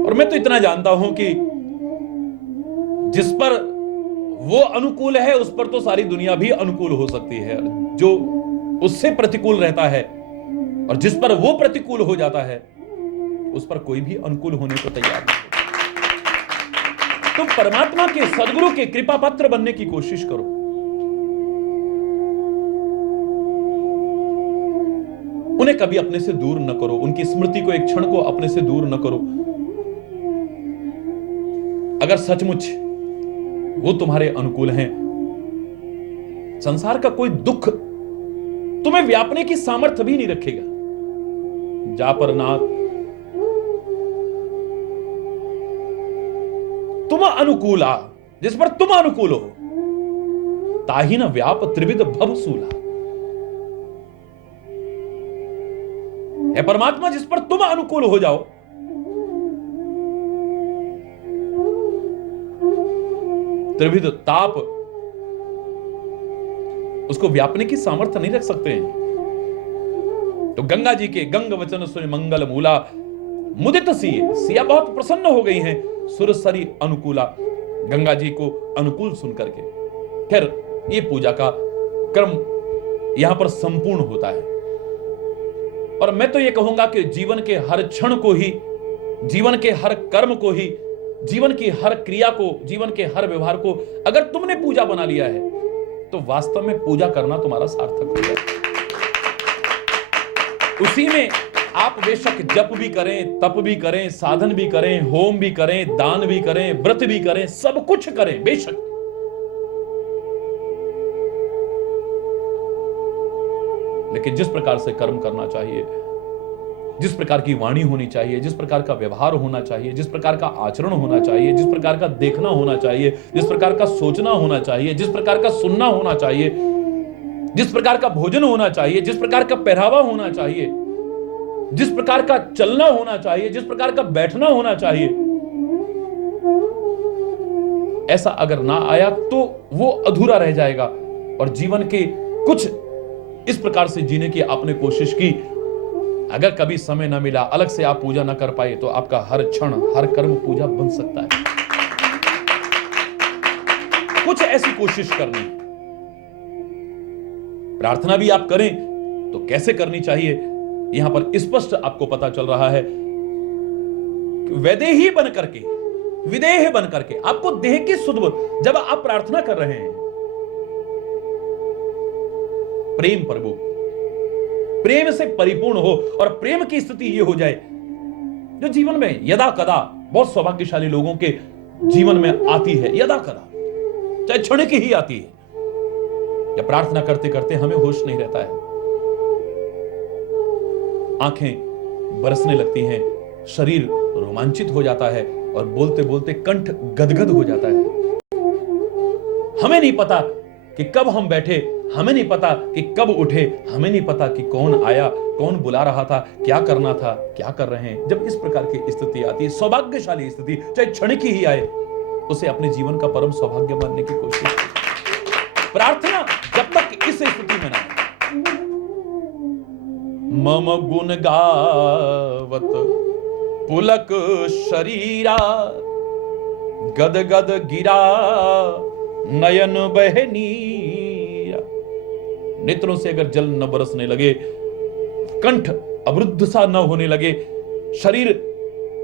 और मैं तो इतना जानता हूं कि जिस पर वो अनुकूल है उस पर तो सारी दुनिया भी अनुकूल हो सकती है। जो उससे प्रतिकूल रहता है और जिस पर वो प्रतिकूल हो जाता है उस पर कोई भी अनुकूल होने को तैयार नहीं। तुम परमात्मा के, सदगुरु के कृपा पात्र बनने की कोशिश करो। उन्हें कभी अपने से दूर न करो, उनकी स्मृति को एक क्षण को अपने से दूर न करो। अगर सचमुच वो तुम्हारे अनुकूल हैं। संसार का कोई दुख तुम्हें व्यापने की सामर्थ्य भी नहीं रखेगा। जा पर नाथ तुम अनुकूला, जिस पर तुम अनुकूल हो, ताही न व्याप त्रिविध भवसूला। हे परमात्मा, जिस पर तुम अनुकूल हो जाओ, त्रिविध ताप उसको व्यापने की सामर्थ्य नहीं रख सकते हैं। तो गंगा जी के गंग वचन सुन मंगल मूला, मुदित सिया बहुत प्रसन्न हो गई हैं सुरसरी अनुकूला, गंगा जी को अनुकूल सुन करके। खैर, ये पूजा का क्रम यहां पर संपूर्ण होता है। और मैं तो ये कहूंगा कि जीवन के हर क्षण को ही, जीवन के हर कर्म को ही, जीवन की हर क्रिया को, जीवन के हर व्यवहार को अगर तुमने पूजा बना लिया है तो वास्तव में पूजा करना तुम्हारा सार्थक हो जाए। उसी में आप बेशक जप भी करें, तप भी करें, साधन भी करें, होम भी करें, दान भी करें, व्रत भी करें, सब कुछ करें बेशक, लेकिन जिस प्रकार से कर्म करना चाहिए, जिस प्रकार की वाणी होनी चाहिए, जिस प्रकार का व्यवहार होना चाहिए, जिस प्रकार का आचरण होना चाहिए, जिस प्रकार का देखना होना चाहिए, जिस प्रकार का सोचना होना चाहिए, जिस प्रकार का सुनना होना चाहिए, जिस प्रकार का भोजन होना चाहिए, जिस प्रकार का पहरावा होना चाहिए, जिस प्रकार का चलना होना चाहिए, जिस प्रकार का बैठना होना चाहिए, ऐसा अगर ना आया तो वो अधूरा रह जाएगा। और जीवन के कुछ इस प्रकार से जीने की आपने कोशिश की, अगर कभी समय न मिला, अलग से आप पूजा न कर पाए, तो आपका हर क्षण, हर कर्म पूजा बन सकता है। कुछ ऐसी कोशिश करनी। प्रार्थना भी आप करें तो कैसे करनी चाहिए, यहां पर स्पष्ट आपको पता चल रहा है। वैदेही बन करके, विदेह बन करके, आपको देह की सुध, जब आप प्रार्थना कर रहे हैं, प्रेम प्रभु, प्रेम से परिपूर्ण हो, और प्रेम की स्थिति यह हो जाए जो जीवन में यदा कदा बहुत सौभाग्यशाली लोगों के जीवन में आती है, यदा कदा, चाहे क्षणिक ही आती है। या प्रार्थना करते करते हमें होश नहीं रहता है, आंखें बरसने लगती हैं, शरीर रोमांचित हो जाता है, और बोलते बोलते कंठ गदगद हो जाता है। हमें नहीं पता कि कब हम बैठे, हमें नहीं पता कि कब उठे, हमें नहीं पता कि कौन आया, कौन बुला रहा था, क्या करना था, क्या कर रहे हैं। जब इस प्रकार की स्थिति आती है, सौभाग्यशाली स्थिति, चाहे क्षणिक ही आए, उसे अपने जीवन का परम सौभाग्य मानने की कोशिश। प्रार्थना जब तक इस स्थिति में ना, मम गुण गावत पुलक शरीरा, गद गद गिरा नयन बहनीरा। नेत्रों से अगर जल न बरसने लगे, कंठ अवरुद्ध सा न होने लगे, शरीर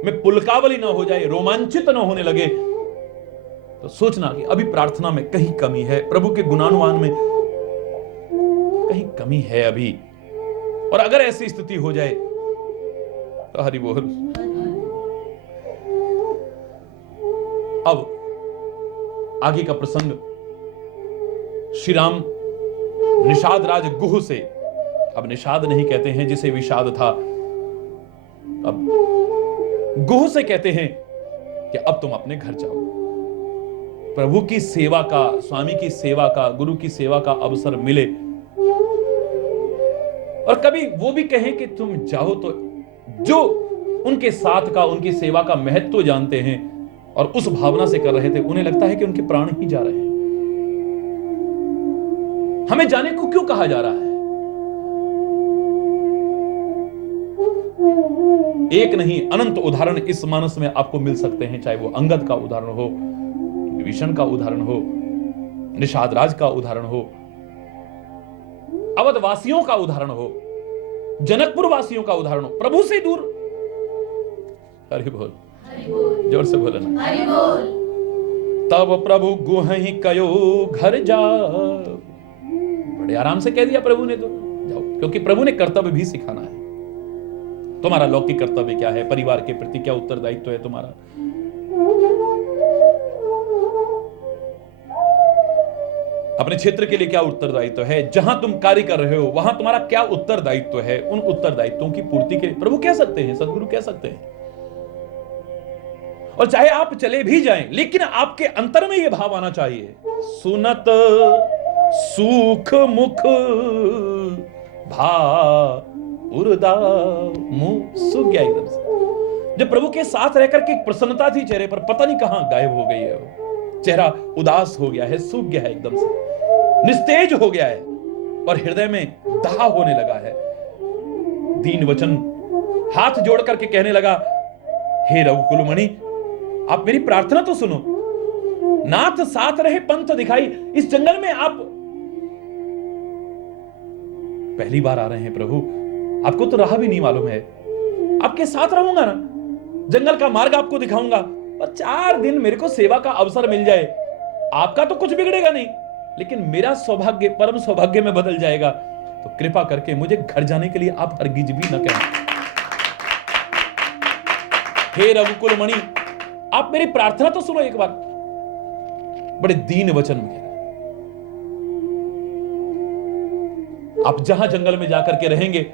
में पुलकावली न हो जाए, रोमांचित न होने लगे, तो सोचना कि अभी प्रार्थना में कहीं कमी है, प्रभु के गुणानुवान में कहीं कमी है अभी। और अगर ऐसी स्थिति हो जाए तो हरि बोल। अब आगे का प्रसंग, श्री राम निषाद राज गुह से, अब निषाद नहीं कहते हैं जिसे विषाद था, अब गुह से कहते हैं कि अब तुम अपने घर जाओ। प्रभु की सेवा का, स्वामी की सेवा का, गुरु की सेवा का अवसर मिले, और कभी वो भी कहें कि तुम जाओ, तो जो उनके साथ का, उनकी सेवा का महत्व जानते हैं और उस भावना से कर रहे थे, उन्हें लगता है कि उनके प्राण ही जा रहे हैं। हमें जाने को क्यों कहा जा रहा है? एक नहीं, अनंत उदाहरण इस मानस में आपको मिल सकते हैं, चाहे वो अंगद का उदाहरण हो, विभीषण का उदाहरण हो, निषाद राज का उदाहरण हो, अवध वासियों का उदाहरण हो, जनकपुर वासियों का उदाहरण हो, प्रभु से दूर। हरि बोल, जोर से बोले ना। हरि बोल। तब प्रभु गुहहि कयो घर जा, बड़े आराम से कह दिया प्रभु ने, तो जाओ, क्योंकि प्रभु ने कर्तव्य भी सिखाना है। तुम्हारा लौकिक कर्तव्य क्या है, परिवार के प्रति क्या उत्तरदायित्व है तुम्हारा, अपने क्षेत्र के लिए क्या उत्तरदायित्व है, जहां तुम कार्य कर रहे हो वहां तुम्हारा क्या उत्तरदायित्व है, उन उत्तरदायित्वों की पूर्ति के लिए प्रभु कह सकते हैं, सदगुरु कह सकते हैं। और चाहे आप चले भी जाएं, लेकिन आपके अंतर में यह भाव आना चाहिए, सुनत सुख मुख भा उर्दा मुंह सूख गया एकदम से। जब प्रभु के साथ रहकर के एक प्रसन्नता थी चेहरे पर, पता नहीं कहां गायब हो गई है वो। चेहरा उदास हो गया है, सूख गया है एकदम से, निस्तेज हो गया है और हृदय में दाह होने लगा है। दीन वचन हाथ जोड़ करके कहने लगा, हे रघुकुलमणि आप मेरी प्रार्थना तो सुनो, नाथ साथ रहे पंथ दिखाई। इस जंगल में आप पहली बार आ रहे हैं प्रभु, आपको तो राह भी नहीं मालूम है, आपके साथ रहूंगा ना, जंगल का मार्ग आपको दिखाऊंगा, और 4 दिन मेरे को सेवा का अवसर मिल जाए, आपका तो कुछ बिगड़ेगा नहीं, लेकिन मेरा सौभाग्य परम सौभाग्य में बदल जाएगा। तो कृपा करके मुझे घर जाने के लिए आप हरगिज भी न कहें। हे रघुकुल मणि आप मेरी प्रार्थना तो सुनो एक बार। बड़े दीन वचन में आप जहां जंगल में जाकर के रहेंगे,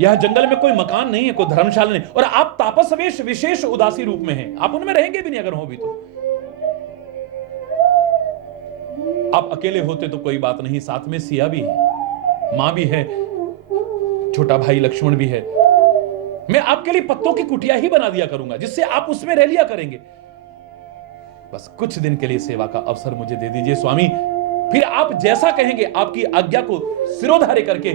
यह जंगल में कोई मकान नहीं है, कोई धर्मशाला नहीं, और आप तापस वेश विशेष उदासी रूप में हैं, आप उनमें रहेंगे भी नहीं अगर हो भी तो। आप अकेले होते तो कोई बात नहीं, साथ में सिया भी है, मां भी है, छोटा भाई लक्ष्मण भी है। मैं आपके लिए पत्तों की कुटिया ही बना दिया करूंगा, जिससे आप उसमें रह लिया करेंगे। बस कुछ दिन के लिए सेवा का अवसर मुझे दे दीजिए स्वामी, फिर आप जैसा कहेंगे आपकी आज्ञा को सिरोधार्य करके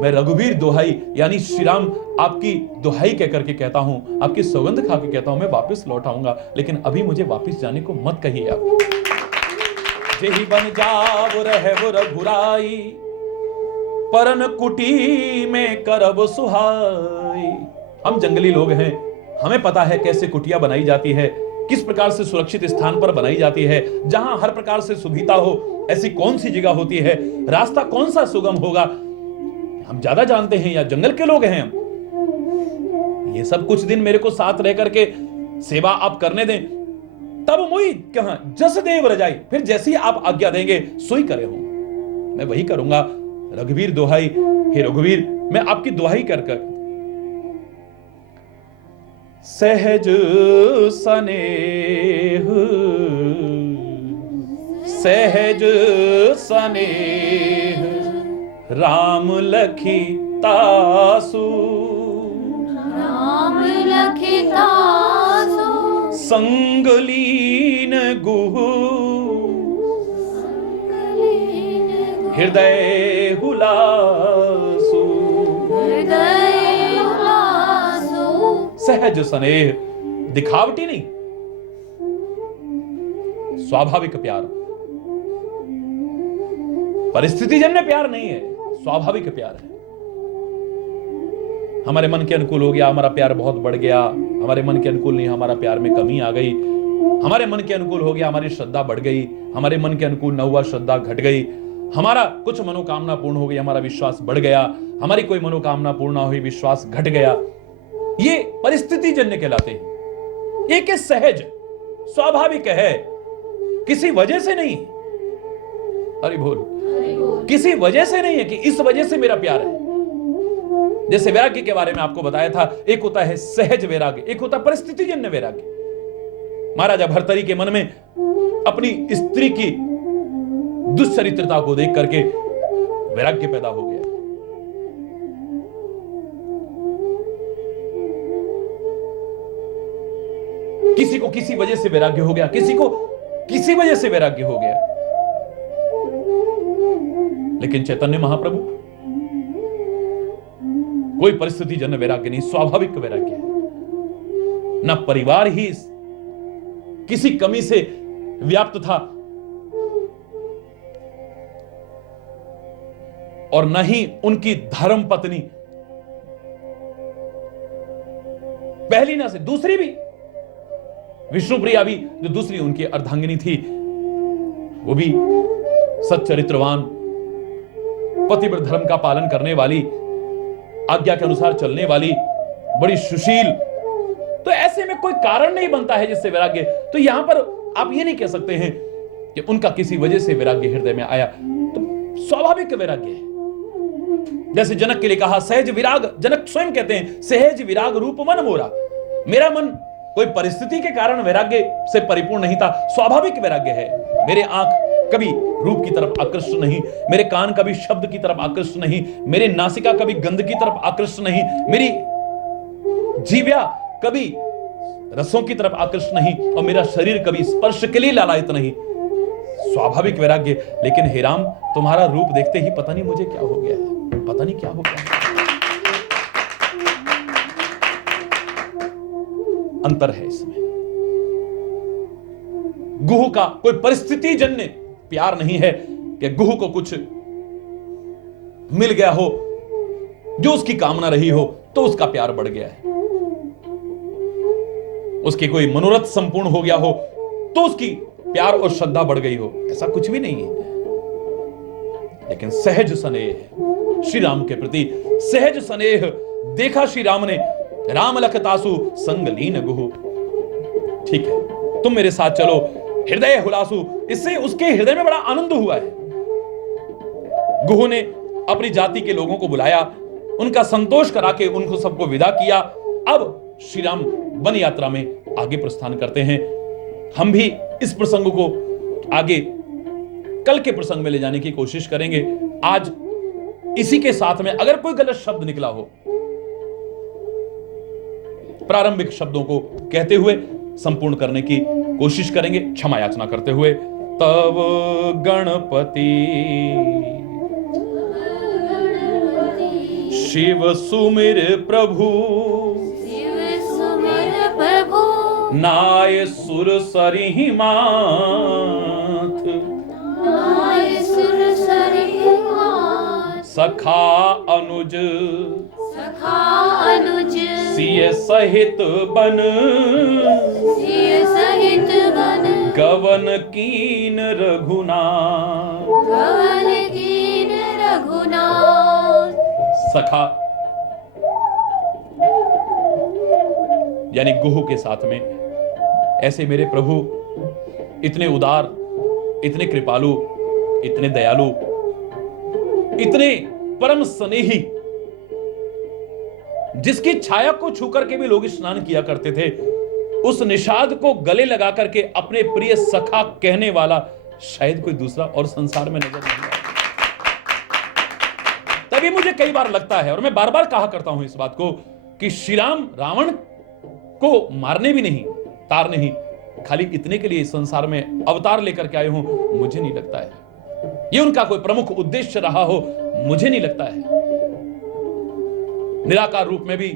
मैं रघुवीर दोहाई यानी श्री राम आपकी दोहाई कह करके कहता हूं, आपकी सौगंध खा के कहता हूं, मैं वापस लौट आऊंगा। लेकिन अभी मुझे वापस जाने को मत कहिए आप। जेहि बन जाव रहे वो रघुराई, परन कुटी में करब सुहाई। हम जंगली लोग हैं, हमें पता है कैसे कुटिया बनाई जाती है, किस प्रकार से सुरक्षित स्थान पर बनाई जाती है, जहां हर प्रकार से सुविधा हो, ऐसी कौन सी जगह होती है, रास्ता कौन सा सुगम होगा, हम ज्यादा जानते हैं, या जंगल के लोग हैं हम। ये सब कुछ दिन मेरे को साथ रह करके सेवा आप करने दें, तब मुई कहां जस देव रजाई, फिर जैसी आप आज्ञा देंगे सोई करे हो, मैं वही करूंगा। रघुवीर दोहाई, हे रघुवीर मैं आपकी दोहाई कर कर सहज सनेह, सहज सनेह राम लखी तासु, राम लखी तासु संगलीन गुहु, हृदय हुलासु, हृदय उल्लासु। सहज स्नेह, दिखावटी नहीं, स्वाभाविक प्यार, परिस्थिति जन्य प्यार नहीं है, स्वाभाविक प्यार है। हमारे मन के अनुकूल हो गया, हमारा प्यार बहुत बढ़ गया, हमारे मन के अनुकूल नहीं, हमारा प्यार में कमी आ गई, हमारे मन के अनुकूल हो गया, हमारी श्रद्धा बढ़ गई, हमारे मन के अनुकूल न हुआ, श्रद्धा घट गई, हमारा कुछ मनोकामना पूर्ण हो गई, हमारा विश्वास बढ़ गया, हमारी कोई मनोकामना पूर्ण ना हुई, विश्वास घट गया। ये परिस्थिति जन्य कहलाते हैं। एक सहज स्वाभाविक है, किसी वजह से नहीं, अरे बोल, किसी वजह से नहीं है कि इस वजह से मेरा प्यार है। जैसे वैराग्य के बारे में आपको बताया था, एक होता है सहज वैराग्य, एक होता है परिस्थिति जन्य वैराग्य। महाराजा भर्तरी के मन में अपनी स्त्री की दुश्चरित्रता को देख करके वैराग्य पैदा हो गया। किसी को किसी वजह से वैराग्य हो गया, किसी को किसी वजह से वैराग्य हो गया। लेकिन चैतन्य महाप्रभु कोई परिस्थिति जन्य वैराग्य नहीं, स्वाभाविक वैराग्य है। न परिवार ही किसी कमी से व्याप्त था और न ही उनकी धर्म पत्नी, पहली ना से दूसरी भी विष्णुप्रिया भी, जो दूसरी उनकी अर्धांगिनी थी, वो भी सच्चरित्रवान, पतिव्रत धर्म का पालन करने वाली, आज्ञा के अनुसार चलने वाली, बड़ी सुशील। तो ऐसे में कोई कारण नहीं बनता है जिससे वैराग्य। तो यहां पर आप ये नहीं कह सकते हैं कि उनका किसी वजह से वैराग्य हृदय में आया, तो स्वाभाविक वैराग्य है। जैसे जनक के लिए कहा सहज विराग, जनक स्वयं कहते हैं सहज विराग रूप मन मोरा। मेरा मन कोई परिस्थिति के कारण वैराग्य से परिपूर्ण नहीं था, स्वाभाविक वैराग्य है। मेरे आंख कभी रूप की तरफ आकृष्ट नहीं, मेरे कान कभी शब्द की तरफ आकृष्ट नहीं, मेरे नासिका कभी गंध की तरफ आकृष्ट नहीं, मेरी जीव्या कभी रसों की तरफ आकृष्ट नहीं, और मेरा शरीर कभी स्पर्श के लिए लालायित नहीं। स्वाभाविक वैराग्य। लेकिन हे राम, तुम्हारा रूप देखते ही पता नहीं मुझे क्या हो गया है, पता नहीं क्या हो गया है। अंतर है इसमें। गुह का कोई परिस्थिति जन्य प्यार नहीं है कि गुह को कुछ मिल गया हो जो उसकी कामना रही हो तो उसका प्यार बढ़ गया है, उसके कोई मनोरथ संपूर्ण हो गया हो तो उसकी प्यार और श्रद्धा बढ़ गई हो, ऐसा कुछ भी नहीं है। लेकिन सहज स्नेह श्री राम के प्रति, सहज स्नेह देखा श्री राम ने, राम लखतासु संग लीन गुहु। ठीक है, तुम मेरे साथ चलो, हृदय हुलासु। इससे उसके हृदय में बड़ा आनंद हुआ है। गुहु ने अपनी जाति के लोगों को बुलाया, उनका संतोष करा के उनको सबको विदा किया। अब श्री राम वन यात्रा में आगे प्रस्थान करते हैं। हम भी इस प्रसंग को आगे कल के प्रसंग में ले जाने की कोशिश करेंगे। आज इसी के साथ में अगर कोई गलत शब्द निकला हो, प्रारंभिक शब्दों को कहते हुए संपूर्ण करने की कोशिश करेंगे, क्षमा याचना करते हुए। तव गणपति शिव सुमिर प्रभु, नाय सुर सरिहि माथ, सखा अनुज सिय सहित बन, गवन कीन रघुनाथ। सखा यानी गुहु के साथ में ऐसे मेरे प्रभु इतने उदार, इतने कृपालु, इतने दयालु, इतने परम स्नेही, जिसकी छाया को छूकर के भी लोग स्नान किया करते थे, उस निषाद को गले लगा करके अपने प्रिय सखा कहने वाला शायद कोई दूसरा और संसार में नजर नहीं आता। तभी मुझे कई बार लगता है, और मैं बार बार कहा करता हूं इस बात को, कि श्री राम रावण को मारने भी नहीं, तारने ही, खाली इतने के लिए इस संसार में अवतार लेकर के आए हो, मुझे नहीं लगता है ये उनका कोई प्रमुख उद्देश्य रहा हो, मुझे नहीं लगता है। निराकार रूप में भी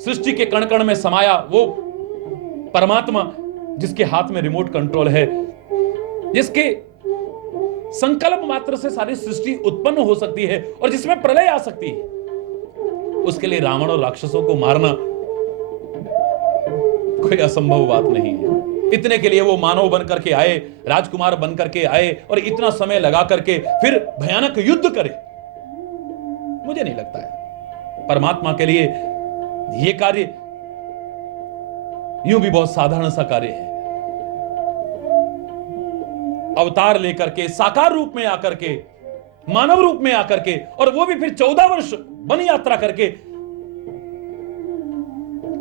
सृष्टि के कण कण में समाया वो परमात्मा, जिसके हाथ में रिमोट कंट्रोल है, जिसके संकल्प मात्र से सारी सृष्टि उत्पन्न हो सकती है और जिसमें प्रलय आ सकती है, उसके लिए रावण और राक्षसों को मारना कोई असंभव बात नहीं है। इतने के लिए वो मानव बन करके आए, राजकुमार बन करके आए, और इतना समय लगा करके फिर भयानक युद्ध करे, मुझे नहीं लगता है परमात्मा के लिए ये कार्य यूं भी बहुत साधारण सा कार्य है। अवतार लेकर के, साकार रूप में आकर के, मानव रूप में आकर के, और वो भी फिर 14 वर्ष वन यात्रा करके,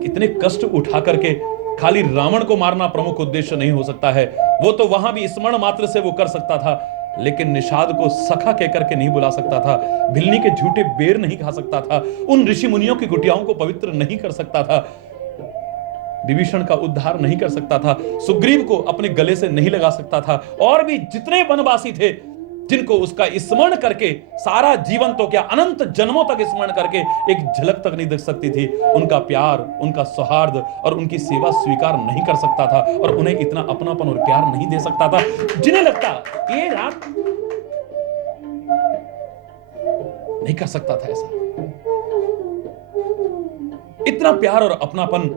कितने कष्ट उठा करके। खाली रावण को मारना प्रमुख उद्देश्य नहीं हो सकता है, वो तो वहां भी स्मरण मात्र से वो कर सकता था, लेकिन निषाद को सखा कहकर के नहीं बुला सकता था, भिलनी के झूठे बेर नहीं खा सकता था, उन ऋषि मुनियों की कुटियाओं को पवित्र नहीं कर सकता था, विभीषण का उद्धार नहीं कर सकता था, सुग्रीव को अपने गले से नहीं लगा सकता था, और भी जितने वनवासी थे जिनको उसका स्मरण करके सारा जीवन तो क्या अनंत जन्मों तक स्मरण करके एक झलक तक नहीं देख सकती थी, उनका प्यार, उनका सौहार्द और उनकी सेवा स्वीकार नहीं कर सकता था, और उन्हें इतना अपनापन और प्यार नहीं दे सकता था, जिन्हें लगता ये रात नहीं कर सकता था ऐसा। इतना प्यार और अपनापन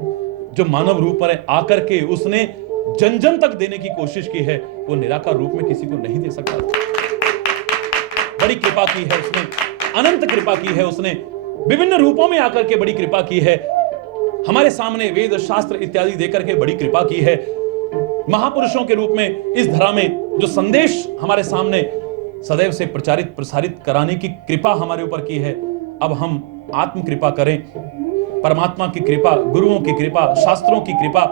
जो मानव रूप पर आकर के उसने जन जन तक देने की कोशिश की है, वो निराकार रूप में किसी को नहीं दे सकता था। बड़ी कृपा की है उसने, अनंत कृपा की है उसने, विभिन्न रूपों में आकर के बड़ी कृपा की है, हमारे सामने वेद शास्त्र इत्यादि देकर के बड़ी कृपा की है, महापुरुषों के रूप में इस धरा में जो संदेश हमारे सामने सदैव से प्रचारित प्रसारित कराने की कृपा हमारे ऊपर की है, अब हम आत्म कृपा करें, परमात्मा की कृपा, गुरुओं की कृपा, शास्त्रों की कृपा,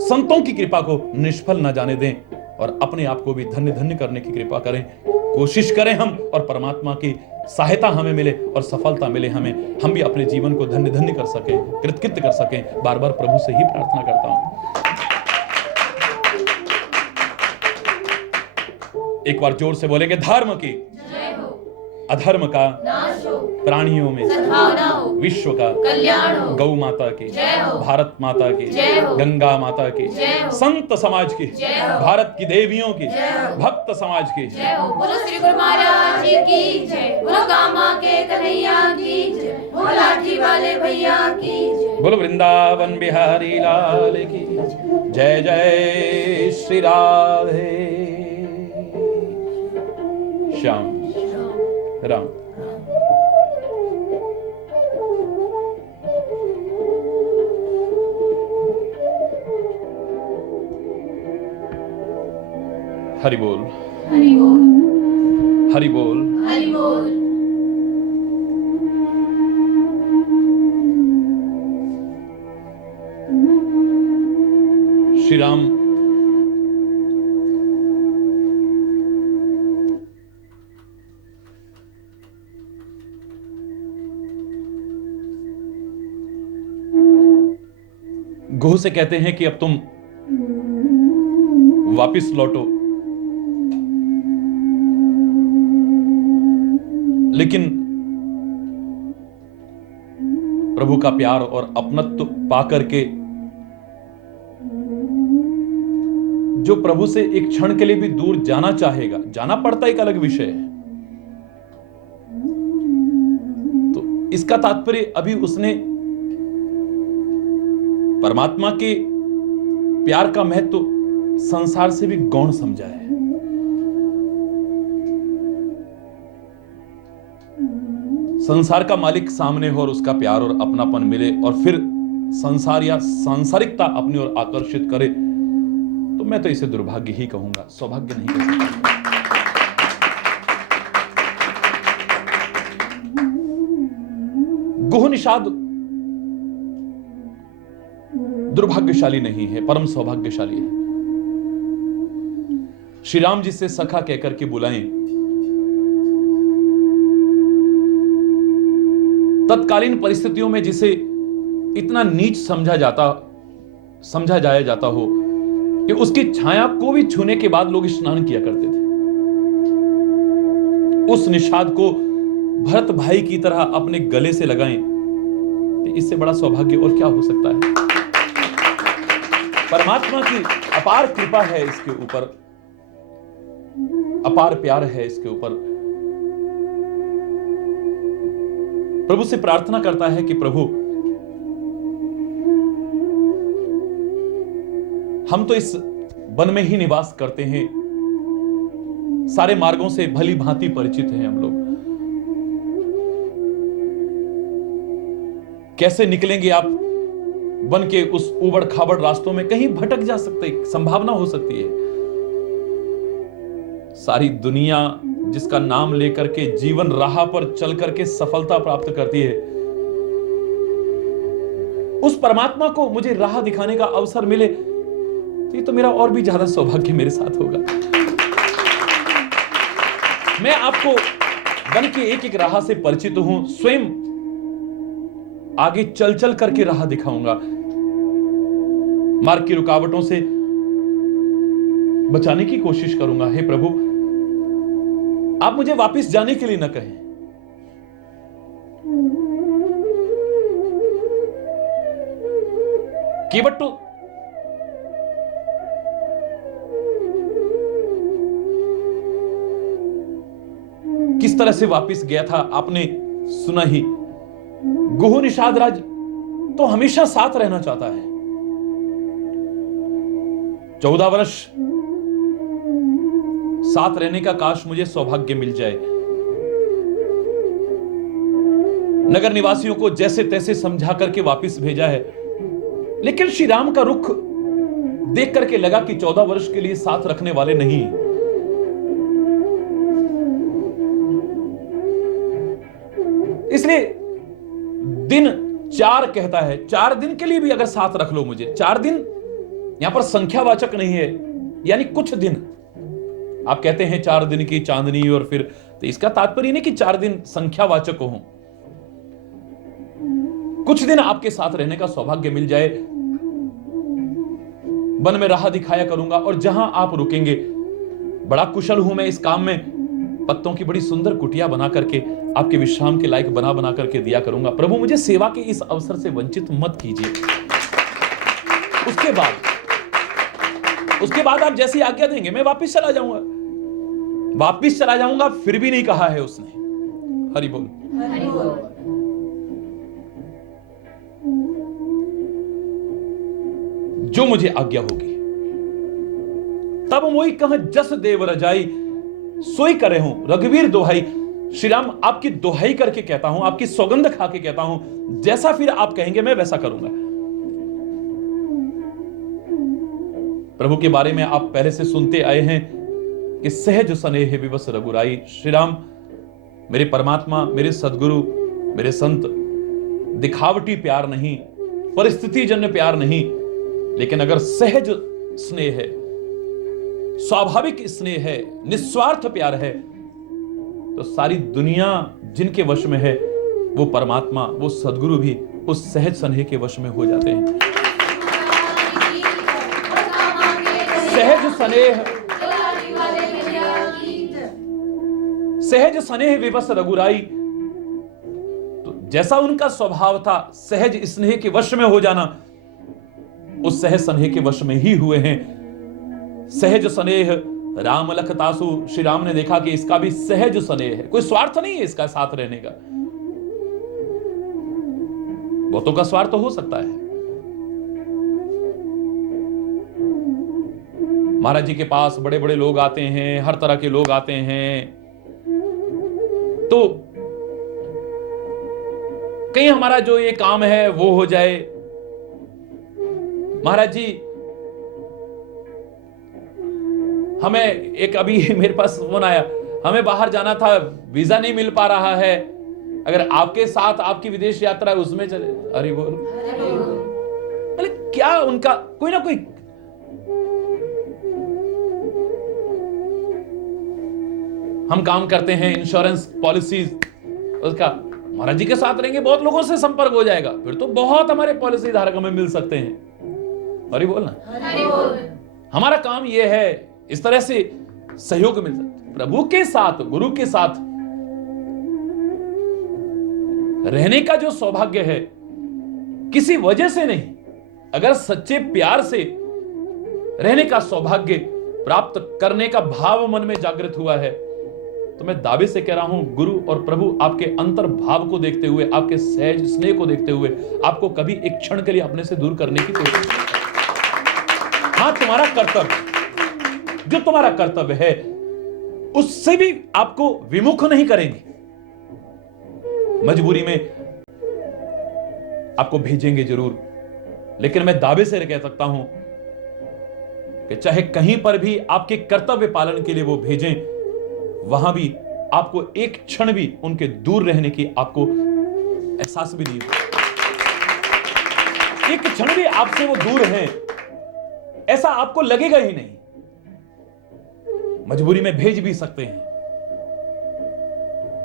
संतों की कृपा को निष्फल न जाने दें और अपने आप को भी धन्य धन्य करने की कृपा करें। कोशिश करें हम, और परमात्मा की सहायता हमें मिले और सफलता मिले हमें, हम भी अपने जीवन को धन्य धन्य कर सकें, कृतकृत्य कर सकें। बार बार प्रभु से ही प्रार्थना करता हूं। एक बार जोर से बोलेंगे, धर्म की जय हो, अधर्म का नाश हो, प्राणियों में सद्भावना हो, विश्व का कल्याण हो, गौ माता की जय हो, भारत माता की जय हो, गंगा माता की जय हो, संत समाज की जय हो, भारत की देवियों की जय हो, भक्त समाज की जय हो। बोलो श्री गुरु महाराज जी की जय, बोलो कामा के कन्हैया की जय, बोलो लाठी वाले भैया की जय। बोलो वृंदावन बिहारी लाल की जय। जय श्री राधे श्याम राम। हरि बोल, हरि बोल, हरि बोल। हरि बोल। श्री राम गोह से कहते हैं कि अब तुम वापिस लौटो, लेकिन प्रभु का प्यार और अपनत्व पाकर के जो प्रभु से एक क्षण के लिए भी दूर जाना चाहेगा, जाना पड़ता एक अलग विषय है, तो इसका तात्पर्य अभी उसने परमात्मा के प्यार का महत्व संसार से भी गौण समझा है। संसार का मालिक सामने हो और उसका प्यार और अपनापन मिले और फिर संसार या सांसारिकता अपनी ओर आकर्षित करे, तो मैं तो इसे दुर्भाग्य ही कहूंगा, सौभाग्य नहीं कह सकता। गुह निषाद दुर्भाग्यशाली नहीं है, परम सौभाग्यशाली है। श्री राम जी से सखा कहकर के बुलाएं, तत्कालीन परिस्थितियों में जिसे इतना नीच समझा जाया जाता हो कि उसकी छाया को भी छूने के बाद लोग स्नान किया करते थे, उस निषाद को भरत भाई की तरह अपने गले से लगाएं, तो इससे बड़ा सौभाग्य और क्या हो सकता है। परमात्मा की अपार कृपा है इसके ऊपर, अपार प्यार है इसके ऊपर। प्रभु से प्रार्थना करता है कि प्रभु, हम तो इस वन में ही निवास करते हैं, सारे मार्गों से भली भांति परिचित हैं हम लोग, कैसे निकलेंगे आप वन के उस उबड़ खाबड़ रास्तों में, कहीं भटक जा सकते, संभावना हो सकती है। सारी दुनिया जिसका नाम लेकर के जीवन राह पर चल करके सफलता प्राप्त करती है, उस परमात्मा को मुझे राह दिखाने का अवसर मिले, तो ये तो मेरा और भी ज्यादा सौभाग्य मेरे साथ होगा। मैं आपको वन के एक एक राह से परिचित हूं, स्वयं आगे चल चल करके राह दिखाऊंगा, मार्ग की रुकावटों से बचाने की कोशिश करूंगा। हे प्रभु, आप मुझे वापस जाने के लिए न कहें, केवट तो किस तरह से वापस गया था आपने सुना ही। गुह निषाद राज तो हमेशा साथ रहना चाहता है। 14 वर्ष साथ रहने का काश मुझे सौभाग्य मिल जाए। नगर निवासियों को जैसे तैसे समझा करके वापस भेजा है, लेकिन श्री राम का रुख देख करके लगा कि 14 वर्ष के लिए साथ रखने वाले नहीं। दिन 4 कहता है, 4 दिन के लिए भी अगर साथ रख लो मुझे, 4 दिन यहां पर संख्यावाचक नहीं है, यानी कुछ दिन। आप कहते हैं 4 दिन की चांदनी और फिर, तो इसका तात्पर्य नहीं कि 4 दिन संख्यावाचक हो, कुछ दिन आपके साथ रहने का सौभाग्य मिल जाए। वन में राह दिखाया करूंगा और जहां आप रुकेंगे, बड़ा कुशल हूं मैं इस काम में, पत्तों की बड़ी सुंदर कुटिया बना करके आपके विश्राम के लायक बना बना करके दिया करूंगा। प्रभु मुझे सेवा के इस अवसर से वंचित मत कीजिए। उसके बाद आप जैसी आज्ञा देंगे मैं वापस चला जाऊंगा। वापस चला जाऊंगा फिर भी नहीं कहा है उसने। हरि बोल। हरि बोल। जो मुझे आज्ञा होगी तब मोई कह जस देव रजाई सोई करे हूं रघुवीर दोहाई। श्री राम आपकी दोहाई करके कहता हूं, आपकी सौगंध खा के कहता हूं, जैसा फिर आप कहेंगे मैं वैसा करूंगा। प्रभु के बारे में आप पहले से सुनते आए हैं कि सहज स्नेह विवश रघुराई। श्री राम मेरे परमात्मा, मेरे सदगुरु, मेरे संत दिखावटी प्यार नहीं, परिस्थिति जन्य प्यार नहीं, लेकिन अगर सहज स्नेह है, स्वाभाविक स्नेह है, निस्वार्थ प्यार है, तो सारी दुनिया जिनके वश में है वो परमात्मा, वो सदगुरु भी उस सहज स्नेह के वश में हो जाते हैं। सहज स्नेह, सहज स्नेह विवश रघुराई। तो जैसा उनका स्वभाव था सहज स्नेह के वश में हो जाना, उस सहज स्नेह के वश में ही हुए हैं। सहज स्नेह राम लख तासु। श्री राम ने देखा कि इसका भी सहज स्नेह है, कोई स्वार्थ नहीं है इसका साथ रहने का। बहुतों का स्वार्थ तो हो सकता है। महाराज जी के पास बड़े बड़े लोग आते हैं, हर तरह के लोग आते हैं, तो कहीं हमारा जो ये काम है वो हो जाए। महाराज जी हमें एक अभी मेरे पास फोन आया, हमें बाहर जाना था, वीजा नहीं मिल पा रहा है, अगर आपके साथ आपकी विदेश यात्रा है उसमें चले। अरे बोल, अरे क्या उनका कोई ना कोई हम काम करते हैं इंश्योरेंस पॉलिसीज, उसका महाराज जी के साथ रहेंगे बहुत लोगों से संपर्क हो जाएगा, फिर तो बहुत हमारे पॉलिसी धारक हमें मिल सकते हैं। अरे बोल ना, हरि बोल। हमारा काम यह है, इस तरह से सहयोग मिल सकता है। प्रभु के साथ, गुरु के साथ रहने का जो सौभाग्य है किसी वजह से नहीं, अगर सच्चे प्यार से रहने का सौभाग्य प्राप्त करने का भाव मन में जागृत हुआ है, तो मैं दावे से कह रहा हूं गुरु और प्रभु आपके अंतर भाव को देखते हुए, आपके सहज स्नेह को देखते हुए आपको कभी एक क्षण के लिए अपने से दूर करने की कोशिश। हाँ, तुम्हारा कर्तव्य, जो तुम्हारा कर्तव्य है उससे भी आपको विमुख नहीं करेंगे। मजबूरी में आपको भेजेंगे जरूर, लेकिन मैं दावे से कह सकता हूं कि चाहे कहीं पर भी आपके कर्तव्य पालन के लिए वो भेजें, वहां भी आपको एक क्षण भी उनके दूर रहने की आपको एहसास भी नहीं होगा। एक क्षण भी आपसे वो दूर हैं ऐसा आपको लगेगा ही नहीं। मजबूरी में भेज भी सकते हैं।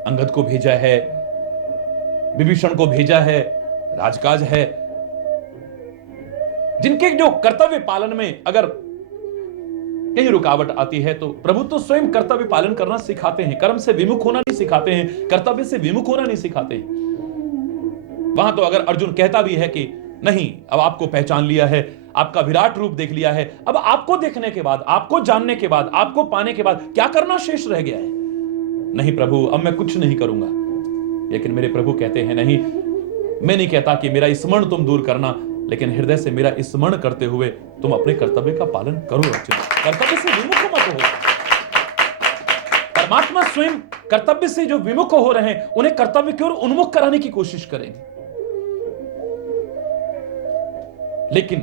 अंगद को भेजा है, विभीषण को भेजा है, राजकाज है, जिनके जो कर्तव्य पालन में अगर कहीं रुकावट आती है तो प्रभु तो स्वयं कर्तव्य पालन करना सिखाते हैं, कर्म से विमुख होना नहीं सिखाते हैं, कर्तव्य से विमुख होना नहीं सिखाते हैं। वहां तो अगर अर्जुन कहता भी है कि नहीं, अब आपको पहचान लिया है, आपका विराट रूप देख लिया है, अब आपको देखने के बाद, आपको जानने के बाद, आपको पाने के बाद क्या करना शेष रह गया है? नहीं प्रभु, अब मैं कुछ नहीं करूंगा। लेकिन मेरे प्रभु कहते हैं नहीं, मैं नहीं कहता कि मेरा स्मरण तुम दूर करना, लेकिन हृदय से मेरा स्मरण करते हुए तुम अपने कर्तव्य का पालन करो। अर्जुन, कर्तव्य से विमुख मत हो। परमात्मा स्वयं कर्तव्य से जो विमुख हो रहे हैं उन्हें कर्तव्य की ओर उन्मुख कराने की कोशिश करेंगे। लेकिन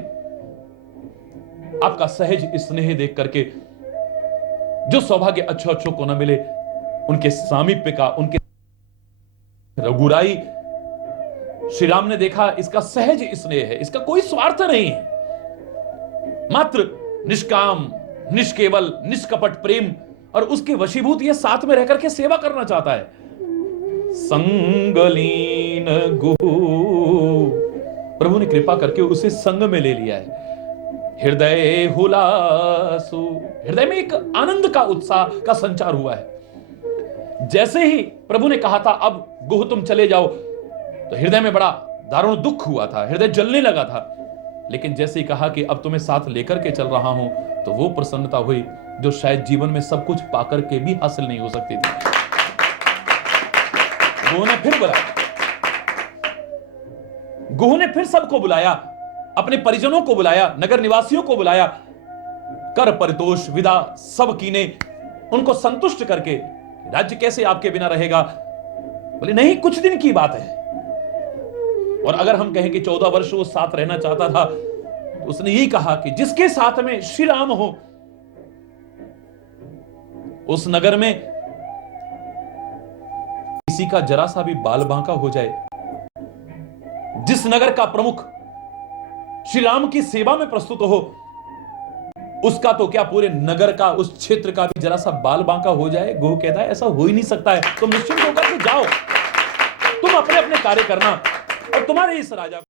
आपका सहज स्नेह देख करके जो सौभाग्य अच्छों को न मिले, उनके सामीप्य का, उनके रघुराई श्री राम ने देखा इसका सहज स्नेह है, इसका कोई स्वार्थ नहीं है, मात्र निष्काम, निष्केवल, निष्कपट प्रेम, और उसके वशीभूत ये साथ में रहकर के सेवा करना चाहता है। संगलीन गुहु, प्रभु ने कृपा करके उसे संग में ले लिया है। हृदय हुलासु, हृदय में एक आनंद का, उत्साह का संचार हुआ है। जैसे ही प्रभु ने कहा था अब गुह तुम चले जाओ, तो हृदय में बड़ा दारुण दुख हुआ था, हृदय जलने लगा था। लेकिन जैसे ही कहा कि अब तुम्हें साथ लेकर के चल रहा हूं, तो वो प्रसन्नता हुई जो शायद जीवन में सब कुछ पाकर के भी हासिल नहीं हो सकती थी। गुह ने फिर बुलाया, गुह ने फिर सबको बुलाया, अपने परिजनों को बुलाया, नगर निवासियों को बुलाया, कर परितोष विदा सब कीने, उनको संतुष्ट करके राज्य कैसे आपके बिना रहेगा। बोले नहीं, कुछ दिन की बात है। और अगर हम कहें कि 14 वर्ष वो साथ रहना चाहता था, तो उसने यही कहा कि जिसके साथ में श्री राम हो, उस नगर में किसी का जरा सा भी बाल बांका हो जाए, जिस नगर का प्रमुख श्री राम की सेवा में प्रस्तुत हो, उसका तो क्या पूरे नगर का, उस क्षेत्र का भी जरा सा बाल बांका हो जाए। गुह कहता है ऐसा हो ही नहीं सकता है, तुम निश्चिंत होकर के जाओ, तुम अपने अपने कार्य करना और तुम्हारे इस राजा